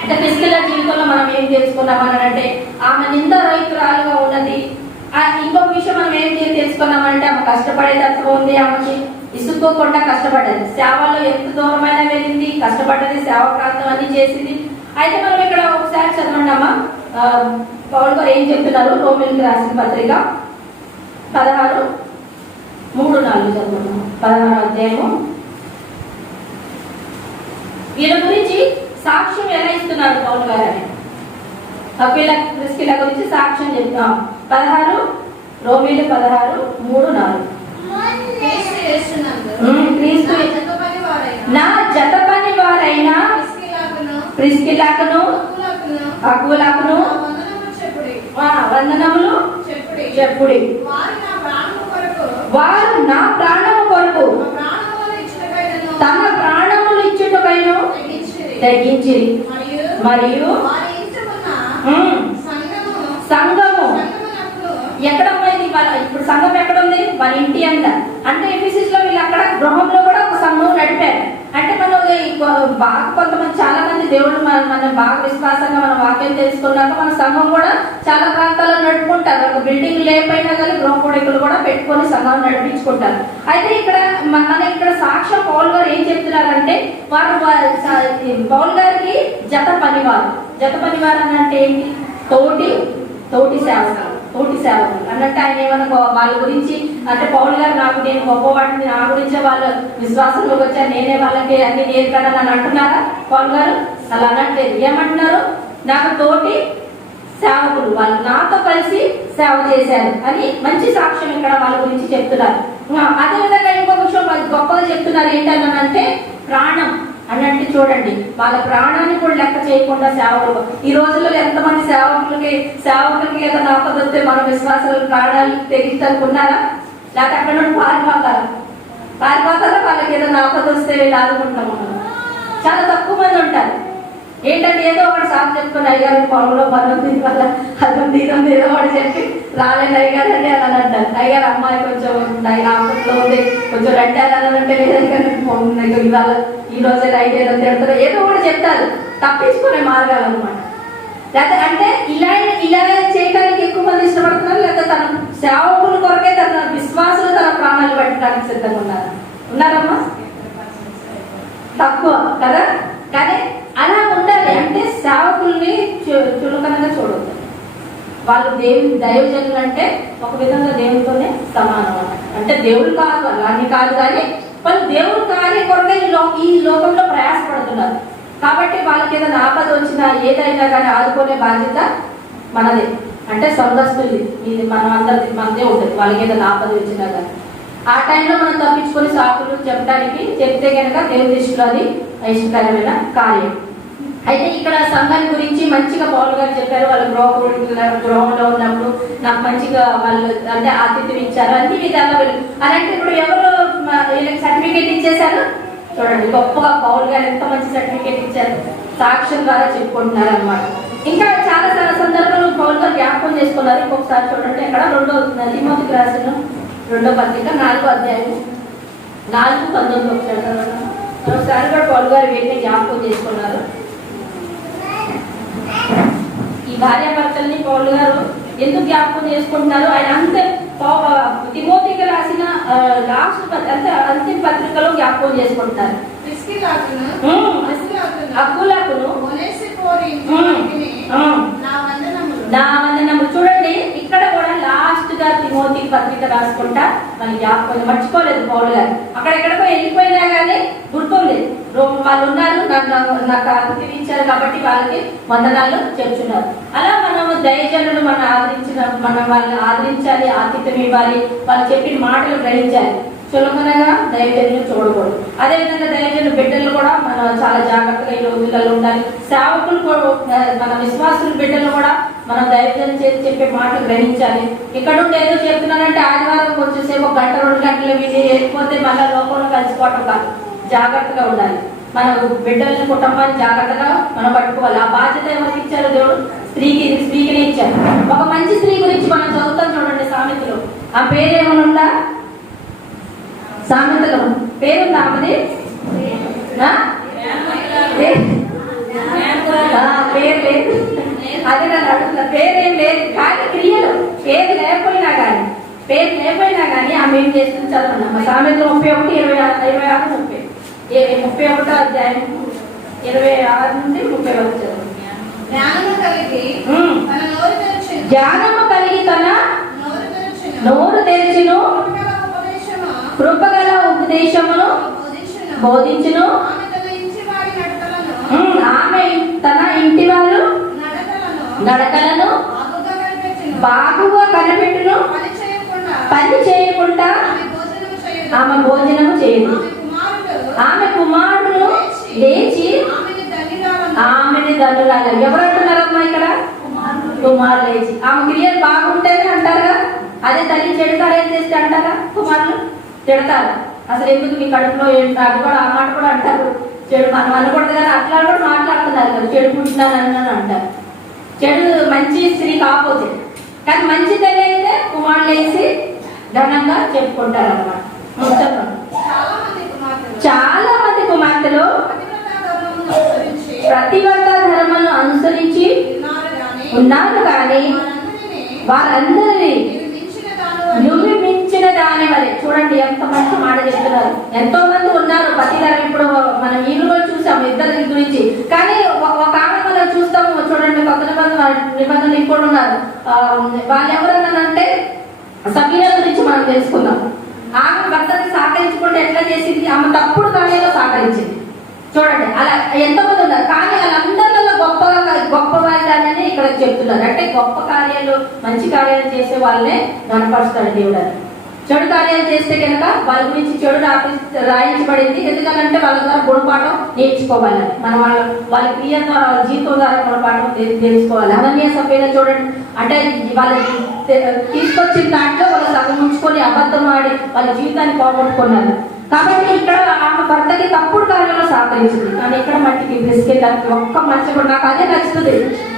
అంటే క్రిస్టియన్ జీవితంలో మనం ఏం తెలుసుకున్నామని అంటే ఆమె నింద రైతురాలుగా ఉన్నది. ఇంకొక విషయం మనం ఏం తెలుసుకున్నామంటే ఆమె కష్టపడే తత్వం ఉంది. ఆమెకి ఇసుక్కోకుండా కష్టపడ్డది. సేవలో ఎంత దూరమైనా వెళ్ళింది, కష్టపడ్డది, సేవ ప్రాంతం అన్ని చేసింది. అయితే మనం ఇక్కడ ఒకసారి చదవండామా పౌలు గారు ఏం చెప్తున్నారు. రోమిలికి రాసిన పత్రిక 16:3-4 చదువుతున్నాం. 16వ అధ్యాయము. వీళ్ళ గురించి సాక్ష్యం ఎలా ఇస్తున్నారు పౌలు గారు అని అక్విలా ప్రిస్కిలా గురించి సాక్ష్యం చెప్తాం. 16 రోమీలు 16:3-4. నా జత పని వారైన ప్రిస్కిలాకును అక్విలాకును వందనములు చెప్పుడి. వారు నా ప్రాణము కొరకు తమ ప్రాణములు ఇచ్చుటకైను తగ్గించిరి. మరియు సంఘము ఎక్కడ ఉన్నది? ఇప్పుడు సంఘం ఎక్కడ ఉంది? మన ఇంటి అంటే ఎఫెసస్ లో వీళ్ళు అక్కడ గృహంలో కూడా ఒక సంఘం నడిపారు. అంటే మనం బాగా కొంతమంది చాలా మంది దేవుడు మనం బాగా విశ్వాసంగా మన వాక్యం తెలుసుకున్నాక మన సంఘం కూడా చాలా ప్రాంతాల్లో నడుపుకుంటారు. ఒక బిల్డింగ్ లేకపోయినా కానీ గృహ కొడుకులు కూడా పెట్టుకొని సంఘం నడిపించుకుంటారు. అయితే ఇక్కడ మన ఇక్కడ సాక్ష్యం పౌలు గారు ఏం చెప్తున్నారంటే వారు పౌలు గారికి జత పనివారు. జత పనివారు అని అంటే ఏంటి? తోటి సేవకులు అన్నట్టు ఆయన ఏమన్నా వాళ్ళ గురించి అంటే పౌలు గారు నాకు నేను గొప్పవాడిని, నా గురించే వాళ్ళు విశ్వాసంలోకి వచ్చారు, నేనే వాళ్ళకి అన్ని నేర్పానని అని అంటున్నారా? పౌలు గారు అలా అనట్లేదు. ఏమంటున్నారు? నాకు తోటి సేవకులు, వాళ్ళు నాతో కలిసి సేవ చేశారు అని మంచి సాక్ష్యం ఇక్కడ వాళ్ళ గురించి చెప్తున్నారు. అదేవిధంగా ఇంకొక విషయం గొప్పగా చెప్తున్నారు. ఏంటంటే ప్రాణం అన్నట్టు చూడండి, వాళ్ళ ప్రాణాన్ని కూడా లెక్క చేయకుండా సేవకులు. ఈ రోజుల్లో ఎంతమంది సేవకులకి ఏదైనా ఆపద వస్తే మన విశ్వాసాలు ప్రాణాలు తెగించాలనుకున్నారా? లేకపోతే అక్కడ నుండి పారిపోతారా? వాళ్ళకి ఏదైనా ఆపద వస్తే వీళ్ళు ఆదుకుంటాము. చాలా తక్కువ మంది ఉంటారు. ఏంటంటే ఏదో ఒకటి సాగు చెప్పుకొని అయ్యారు పొలంలో బలం దీని వల్ల అర్థం తీరం ఏదో ఒకటి చెప్పి రాలేని అయ్యారు అని అని అంటారు. అయ్యారు అమ్మాయి కొంచెం ఆపట్లో ఉంది, కొంచెం రండి అని అంటే లేదంటే ఇవాళ ఈ రోజే రైట్ ఏదో తిడతారు, ఏదో ఒకటి చెప్తారు. తప్పించుకునే మార్గాలు అనమాట. లేకపోతే అంటే ఇలా చేయడానికి ఎక్కువ మంది ఇష్టపడుతున్నారు. లేకపోతే తన సేవకుల కొరకే తన విశ్వాసులు తన ప్రాణాలు పెట్టడానికి సిద్ధంగా ఉన్నారమ్మా? తక్కువ కదా. కానీ అలా ఉండాలి. అంటే సేవకుల్ని చులకనగా చూడవద్దు. వాళ్ళు దైవజనులు అంటే ఒక విధంగా దేవుడితోనే సమానం. అంటే దేవుడు కాదు, అలానే కాదు, కానీ వాళ్ళు దేవుడు కార్య కొరకే ఈ లోకంలో ప్రయాసపడుతున్నారు. కాబట్టి వాళ్ళకి ఏదైనా ఆపద వచ్చినా ఏదైనా కానీ ఆదుకునే బాధ్యత మనదే. అంటే సంఘస్థులది, ఇది మనం అందరిది, మనదే ఉంటుంది. వాళ్ళకి ఏదైనా ఆపద వచ్చినా కానీ ఆ టైంలో మనం తప్పించుకొని సాకులు చెప్తే కనుక దేవుని దృష్టిలో అది ఇష్టకరమైన కార్యం. అయితే ఇక్కడ సంఘాన్ని గురించి మంచిగా పౌలు గారు చెప్పారు. వాళ్ళు గృహంలో ఉన్నప్పుడు నాకు మంచిగా వాళ్ళు అంటే ఆతిథ్యం ఇచ్చారు, అన్ని విధాలు. అలాంటి ఇప్పుడు ఎవరు వీళ్ళకి సర్టిఫికేట్ ఇచ్చేశారు చూడండి. గొప్పగా పౌలు గారు ఎంత మంచి సర్టిఫికేట్ ఇచ్చారు, సాక్ష్యం ద్వారా చెప్పుకుంటున్నారు అనమాట. ఇంకా చాలా సందర్భాలు పౌలు గారు జ్ఞాపకం చేసుకున్నారు. ఇంకొకసారి చూడండి, అక్కడ 2 తిమోతికి రాసిన 2వ పత్రిక 4వ అధ్యాయం 4:19 ఒకసారి కూడా పౌలు గారు వీటిని జ్ఞాపకం చేసుకున్నారు. ఈ భార్యాభర్తల్ని పౌలు గారు ఎందుకు జ్ఞాపకం చేసుకుంటున్నారు? ఆయన అంతే తిమోతికి రాసిన లాస్ట్ అంతిమ పత్రికలో జ్ఞాపకం చేసుకుంటున్నారు. అక్కులాకును నా వందనములు. చూడండి, ఇక్కడ కూడా లాస్ట్ గా తిమోతి పత్రిక రాసుకుంటా మన జ్ఞాపకం మర్చిపోలేదు పౌలు గారు. అక్కడెక్కడికో వెళ్ళిపోయినా కానీ గుర్తుంది, వాళ్ళు ఉన్నారు, నాకు అతిథి ఇచ్చారు కాబట్టి వాళ్ళకి వందనాలు చెప్తున్నారు. అలా మనము దైవజనులు మనం వాళ్ళని ఆదరించాలి, ఆతిథ్యం ఇవ్వాలి, వాళ్ళు చెప్పిన మాటలు గ్రహించాలి. చులకనగా దైవజనులు చూడకూడదు. అదేవిధంగా దైవజనుల బిడ్డలు కూడా మనం చాలా జాగ్రత్తగా ఈ రోజులలో ఉండాలి. సేవకులు కూడా, మన విశ్వాసుల బిడ్డలు కూడా మనం దైవజనులు చేసి చెప్పే మాటలు గ్రహించాలి. ఇక్కడ ఉండి ఏదో చెప్తున్నానంటే ఆదివారం కొంచెం సేపు 1 గంట 2 గంటలు విని వెళ్ళిపోతే మళ్ళీ లోకంలో కలిసిపోవటం కాదు. జాగ్రత్తగా ఉండాలి. మన బిడ్డల్ని, కుటుంబాన్ని జాగ్రత్తగా మనం పట్టుకోవాలి. ఆ బాధ్యత ఎవరికి ఇచ్చారు? దేవుడు స్త్రీకి ఇచ్చారు. ఒక మంచి స్త్రీ గురించి మనం చదువుతాం చూడండి సామెతలో. ఆ పేరు ఏమైనా ఉందా? సామెతలో పేరుందా? ఆమెది పేరు లేదు. అదే నన్ను అడుగుతున్నా. పేరేం లేదు కానీ క్రియలు, పేరు లేకపోయినా కానీ ఆమె ఏం చేస్తుంది చదవన్నా. సామెతలో 31, 26, 31 అధ్యాయం 26 నుండి 30 వరకు చదువు. జ్ఞానము కలిగి తన నోరు తెరిచిను, కృపగల ఉపదేశమును బోధించును. ఆమె తన ఇంటి వారు నడకలను బాగుగా కనిపెట్టును, పని చేయకుండా ఆమె భోజనము చేయదు. ఆమె కుమారుడు లేచి ఆమెని దండురాలు. ఎవరు అంటున్నారమ్మా ఇక్కడ? కుమారుడు లేచి. ఆమె క్రియలు బాగుంటేనే అంటారుగా. అదే తల్లి చెడుతారు ఏం చేస్తే అంటారా? కుమారులు తిడతారు. అసలు ఎందుకు మీ కడుపులో ఏంటి? అది కూడా, ఆ మాట కూడా అంటారు. చెడు మనం అనకూడదు కానీ అట్లా కూడా మాట్లాడుతున్నారు కదా, చెడు పుట్టినానని అంటారు. చెడు మంచి స్త్రీ కాకపోతే, కానీ మంచి తల్లి అయితే కుమారులు వేసి ఘనంగా చెప్పుకుంటారు అన్నమాట. చాలా మంది కుమార్తెలు ప్రతివ్రత ధర్మను అనుసరించి ఉన్నారు కానీ వారందరినీ నువ్వు మించిన దాని వలె. చూడండి ఎంత మంచి మాట చెప్తున్నారు. ఎంతో మంది ఉన్నారు పతిధరం. ఇప్పుడు మనం ఈలో చూసాము ఇద్దరి గురించి. కానీ ఒక ఆమె మనం చూస్తాము చూడండి, కొత్త నిబంధనలు ఇప్పుడు ఉన్నారు. వాళ్ళు ఎవరన్నానంటే సబీనా గురించి మనం తెలుసుకుందాం. ఆమె భర్తని సహకరించుకుంటే ఎట్లా చేసింది? ఆమె తప్పుడు కార్యాలు సహకరించింది. చూడండి అలా ఎంతమంది ఉన్నారు. కానీ వాళ్ళందరిలో గొప్పవాళ్ళని ఇక్కడ చెప్తున్నారు. అంటే గొప్ప కార్యాలు, మంచి కార్యాలు చేసే వాళ్ళనే కనపరుస్తాడు దేవుడు. చెడు కార్యాలు చేస్తే కనుక వాళ్ళ గురించి చెడు రాయించబడింది. ఎందుకంటే వాళ్ళ ద్వారా గుణపాఠం నేర్చుకోవాలని, మనం వాళ్ళ క్రియ ద్వారా, వాళ్ళ జీవితం ద్వారా గుణపాఠం తెలుసుకోవాలి. అనన్య సభ్యుల చూడండి, అంటే వాళ్ళ తీసుకొచ్చిన దాంట్లో వాళ్ళు సగం ఉంచుకొని అబద్ధం ఆడి వాళ్ళ జీవితాన్ని పోగొట్టుకున్నారు. కాబట్టి ఇక్కడ ఆమె భర్తకి తప్పుడు కార్యంలో సహకరించింది. కానీ ఇక్కడ మట్టికి బిస్కెట్ ఒక్క మంచి కూడా నాకు అదే నచ్చుతుంది.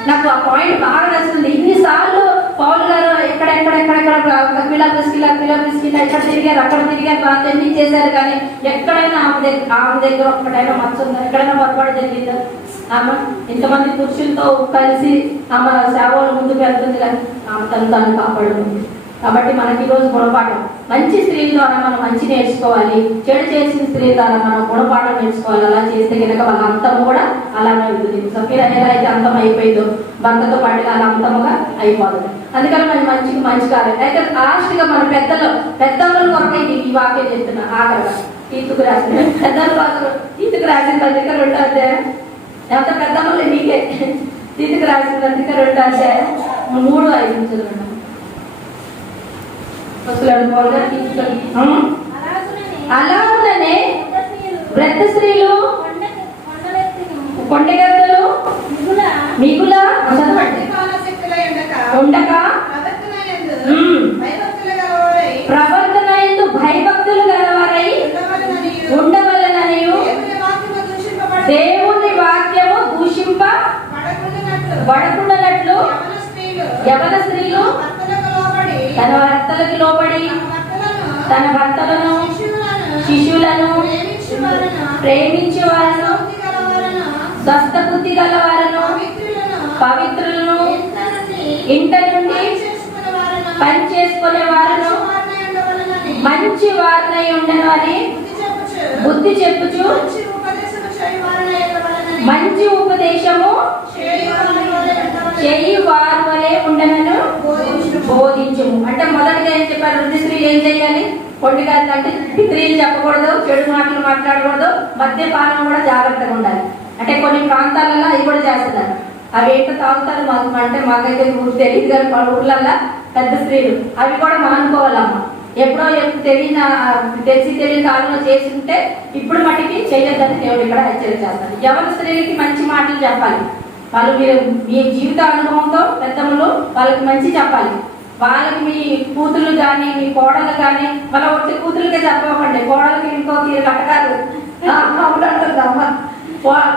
నాకు ఆ పాయింట్ బాగా నచ్చుతుంది. ఇన్నిసార్లు పౌల్ గారు ఎక్కడెక్కడెక్కడెక్కడ కిలో బిస్కిట్ ఎక్కడ తిరిగారు, అక్కడ తిరిగారు, అన్ని చేశారు. కానీ ఎక్కడైనా ఆమె దగ్గర ఒక్కటైనా మచ్చుందా? ఎక్కడైనా పొరపాటు జరిగిందా? ఆమె ఇంతమంది పురుషులతో కలిసి ఆమె సేవలు ముందుకు వెళ్తుంది, కానీ ఆమె తను కాపాడుతుంది. కాబట్టి మనకి ఈరోజు గుణపాఠం, మంచి స్త్రీ ద్వారా మనం మంచి నేర్చుకోవాలి, చెడు చేసిన స్త్రీ ద్వారా మనం గుణపాఠం నేర్చుకోవాలి. అలా చేస్తే కనుక వాళ్ళ అంతం కూడా అలానే ఉంటుంది. సఫీరా ఎలా అయితే అంతం అయిపోయిందో భర్తతో పాటు అలా అంతముగా అయిపోతుంది. అందుకని మనం మంచి కార్యం. అయితే లాస్ట్ గా మన పెద్దలు కొరకై ఈ వాక్యం చెప్తున్నా. ఆఖరిగా తీతుకు రాసిన తీతుకు రాసిన పత్రిక 2వ అధ్యాయం. ఎంత పెద్దమ్మలు నీకే. తీతుకు రాసిన పత్రిక 2వ అధ్యాయం 3-5 చదవండి. అలానే వృద్ధ స్త్రీలు, కొండగద్దలు మిగుల ఉండక ప్రవర్తన యందు భయభక్తులు గలవారై ఉండవలననియు దేవుని వాక్యము దూషింపబడకుండానట్లు యవన స్త్రీలు తన భర్తలకు లోబడి తన భర్తలను, శిశువులను ప్రేమించే వారను, స్వస్థ బుద్ధి గల వారను, పవిత్రులను, ఇంట నుండి పని చేసుకునే వారను, మంచి వారినై ఉండనని బుద్ధి చెప్పుచు మంచి ఉపదేశము చేయి వారి వలె ఉండనను బోధించుము. అంటే మొదటిగా ఏం చెప్పారు? వృద్ధి స్త్రీలు ఏం చేయాలి? పొండిగా అంటే పిత్రీలు చెప్పకూడదు, చెడు మాటలు మాట్లాడకూడదు, మద్యపానం కూడా జాగ్రత్తగా ఉండాలి. అంటే కొన్ని ప్రాంతాలలో అవి కూడా చేస్తున్నారు. అవి ఏంటో తాగుతారు మాకు అంటే మాకైతే తెలియదు కానీ వాళ్ళ ఊర్లల్లో పెద్ద స్త్రీలు అవి కూడా మానుకోవాలమ్మ. ఎప్పుడో తెలియని కాలంలో చేసి ఉంటే ఇప్పుడు మట్టికి చేయొద్దని దేవుడు ఇక్కడ హెచ్చరిక చేస్తారు. ఎవరి స్త్రీలకి మంచి మాటలు చెప్పాలి. వాళ్ళు మీ జీవిత అనుభవంతో పెద్దములు వాళ్ళకి మంచి చెప్పాలి. వాళ్ళకి మీ కూతుళ్ళు కానీ మీ కోడలు కానీ వాళ్ళ వచ్చి కూతురుగా చెప్పకండి, కోడలకి ఇంకో తీరు కట్టకాదు అమ్మ.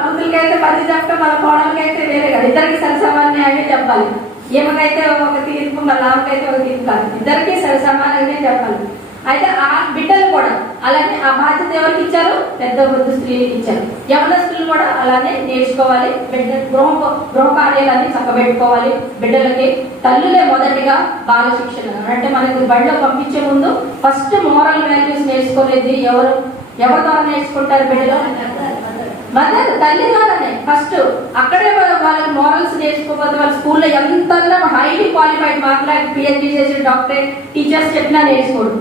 కూతురికైతే 10 చెప్పడం, మన కోడలకైతే వేరే కాదు. ఇద్దరికి సరిసమాన్యాన్ని చెప్పాలి. ఏమకైతే ఒక తీర్పు, మళ్ళీ ఆమెకైతే ఒక తీర్పు కాదు, ఇద్దరికి సరిసమానంగానే చెప్పాలి. అయితే ఆ బిడ్డలు కూడా అలానే ఆ బాధ్యత ఎవరికి ఇచ్చారు? పెద్ద వృద్ధ స్త్రీలకు ఇచ్చారు. యవనస్తులు కూడా అలానే నేర్చుకోవాలి. గృహ కార్యాలన్నీ చక్కబెట్టుకోవాలి. బిడ్డలకి తల్లులే మొదటిగా బాల శిక్షణ అంటే మనకి బడిలో పంపించే ముందు ఫస్ట్ మోరల్ వాల్యూస్ నేర్చుకునేది ఎవరు ద్వారా నేర్చుకుంటారు? బిడ్డలో మదర్, తల్లి ద్వారానే ఫస్ట్. అక్కడే వాళ్ళకి మోరల్స్ నేర్చుకోకపోతే వాళ్ళ స్కూల్లో ఎంత హైలీ క్వాలిఫైడ్ మాట్లాడి పిహెచ్డీ చేసి డాక్టరేట్ టీచర్స్ చెప్పినా నేర్చుకోడు,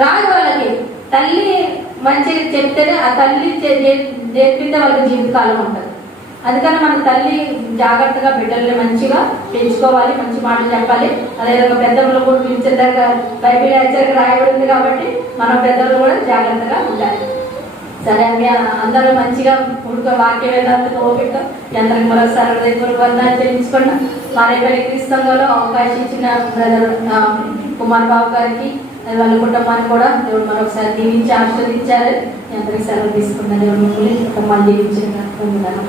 రాదు వాళ్ళకి. తల్లి మంచిగా చెప్తేనే ఆ తల్లి నేర్పితే వాళ్ళకి జీవితకాలం ఉంటుంది. అందుకని మన తల్లి జాగ్రత్తగా బిడ్డల్ని మంచిగా పెంచుకోవాలి, మంచి మాటలు చెప్పాలి. అదేవిధంగా పెద్దలు కూడా పిలిచేదాకా బైబిల్ హెచ్చరిక రాయబడింది కాబట్టి మనం పెద్దలు కూడా జాగ్రత్తగా ఉండాలి. సరే అండి, అందరూ మంచిగా వాక్య వేదాంతకు ఓపిక అందరికి మరోసారి దగ్గర వందనాలు చెల్లించుకున్నాం. మా రేపటి క్రీస్తులో అవకాశం ఇచ్చిన బ్రదర్ కుమార్ బాబు గారికి వాళ్ళ కుటుంబాన్ని కూడా దేవుడు మరొకసారి దీవించి ఆశీర్వదించారు. అందరికి సెలవు తీసుకున్న దేవుడు మిమ్మల్ని కుటుంబాన్ని దీవించిన పొందుతాను.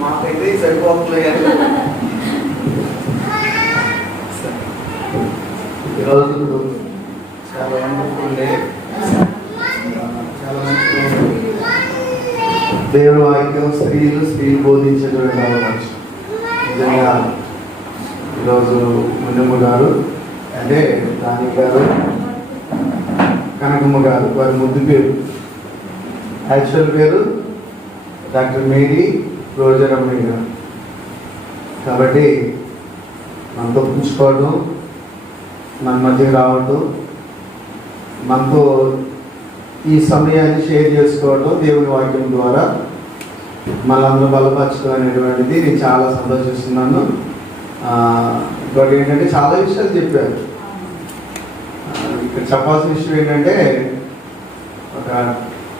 మాకైతే సరిపోట్లేదు. ఈరోజు చాలా వండర్ఫుల్, చాలా మంచి దేవుని వాక్యం స్త్రీలు బోధించేటువంటి అవకాశం. నిజంగా ఈరోజు మున్నమ్మ గారు అంటే రాణి గారు, కనకమ్మ గారు వారి ముద్దు పేరు, యాక్చువల్ పేరు డాక్టర్ మేరీ రోజరమ్మ గారు. కాబట్టి మనతో పుంచుకోవడం, మన మధ్యకి రావడం, మనతో ఈ సమయాన్ని షేర్ చేసుకోవడం, దేవుని వాక్యం ద్వారా మనందరూ బలపరచడం అనేటువంటిది నేను చాలా సంతోషిస్తున్నాను. ఇంకోటి ఏంటంటే చాలా విషయాలు చెప్పారు. ఇక్కడ చెప్పాల్సిన విషయం ఏంటంటే ఒక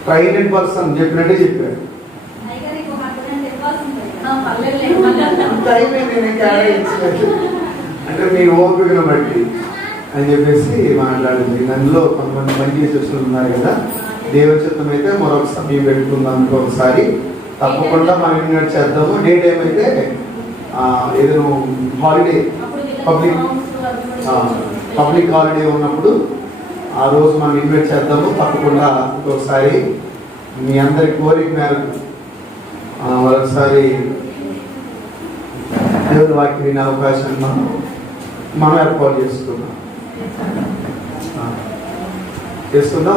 ట్రైనెడ్ పర్సన్ చెప్పినట్టే చెప్పారు. అంటే మీ ఓపికను బట్టి అని చెప్పేసి మాట్లాడింది. అందులో కొంతమంది మంచి శిష్యులు ఉన్నారు కదా, దేవచిత్తం అయితే మరొక సమయం పెట్టుకుందాం. ఒకసారి తప్పకుండా మనం ఇన్వైట్ చేద్దాము. డే టైం అయితే ఏదో హాలిడే పబ్లిక్ హాలిడే ఉన్నప్పుడు ఆ రోజు మనం ఇన్వైట్ చేద్దాము. తప్పకుండా ఇంకొకసారి మీ అందరి కోరిక మేరకు మరొకసారి దేవుని వాక్యం వినే అవకాశాన్ని మనం ఏర్పాటు చేసుకుందాం.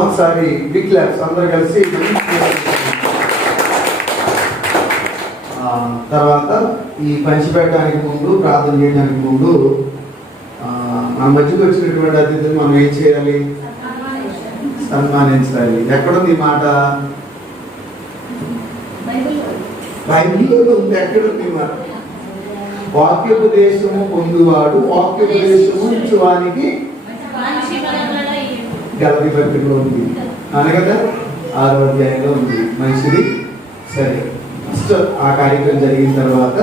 ఒకసారి బిగ్ క్లాప్స్ అందరూ కలిసి. తర్వాత ఈ పంచిపెట్టడానికి ముందు, ప్రార్థన చేయడానికి ముందు మన మధ్యకి వచ్చినటువంటి అతిథులు మనం ఏం చేయాలి? సన్మానించాలి. ఎక్కడుంది ఈ మాట? బైబిల్లో ఉంది. ఎక్కడుంది ఈ మాట? వాక్యోపదేశము పొందువాడు వాక్యోపదేశము ఇచ్చువానికి గలతీ పత్రికలో ఉంది అని కదా, 6వ అధ్యాయంలో ఉంది. మంచిది. సరే, ఫస్ట్ ఆ కార్యక్రమం జరిగిన తర్వాత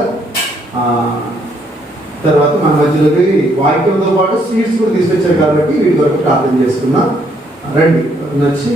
మన మధ్యలోకి వాక్యంతో పాటు సీట్స్ కూడా తీసుకొచ్చారు కాబట్టి వీటి వరకు ప్రార్థన చేసుకున్నాం. రండి వచ్చి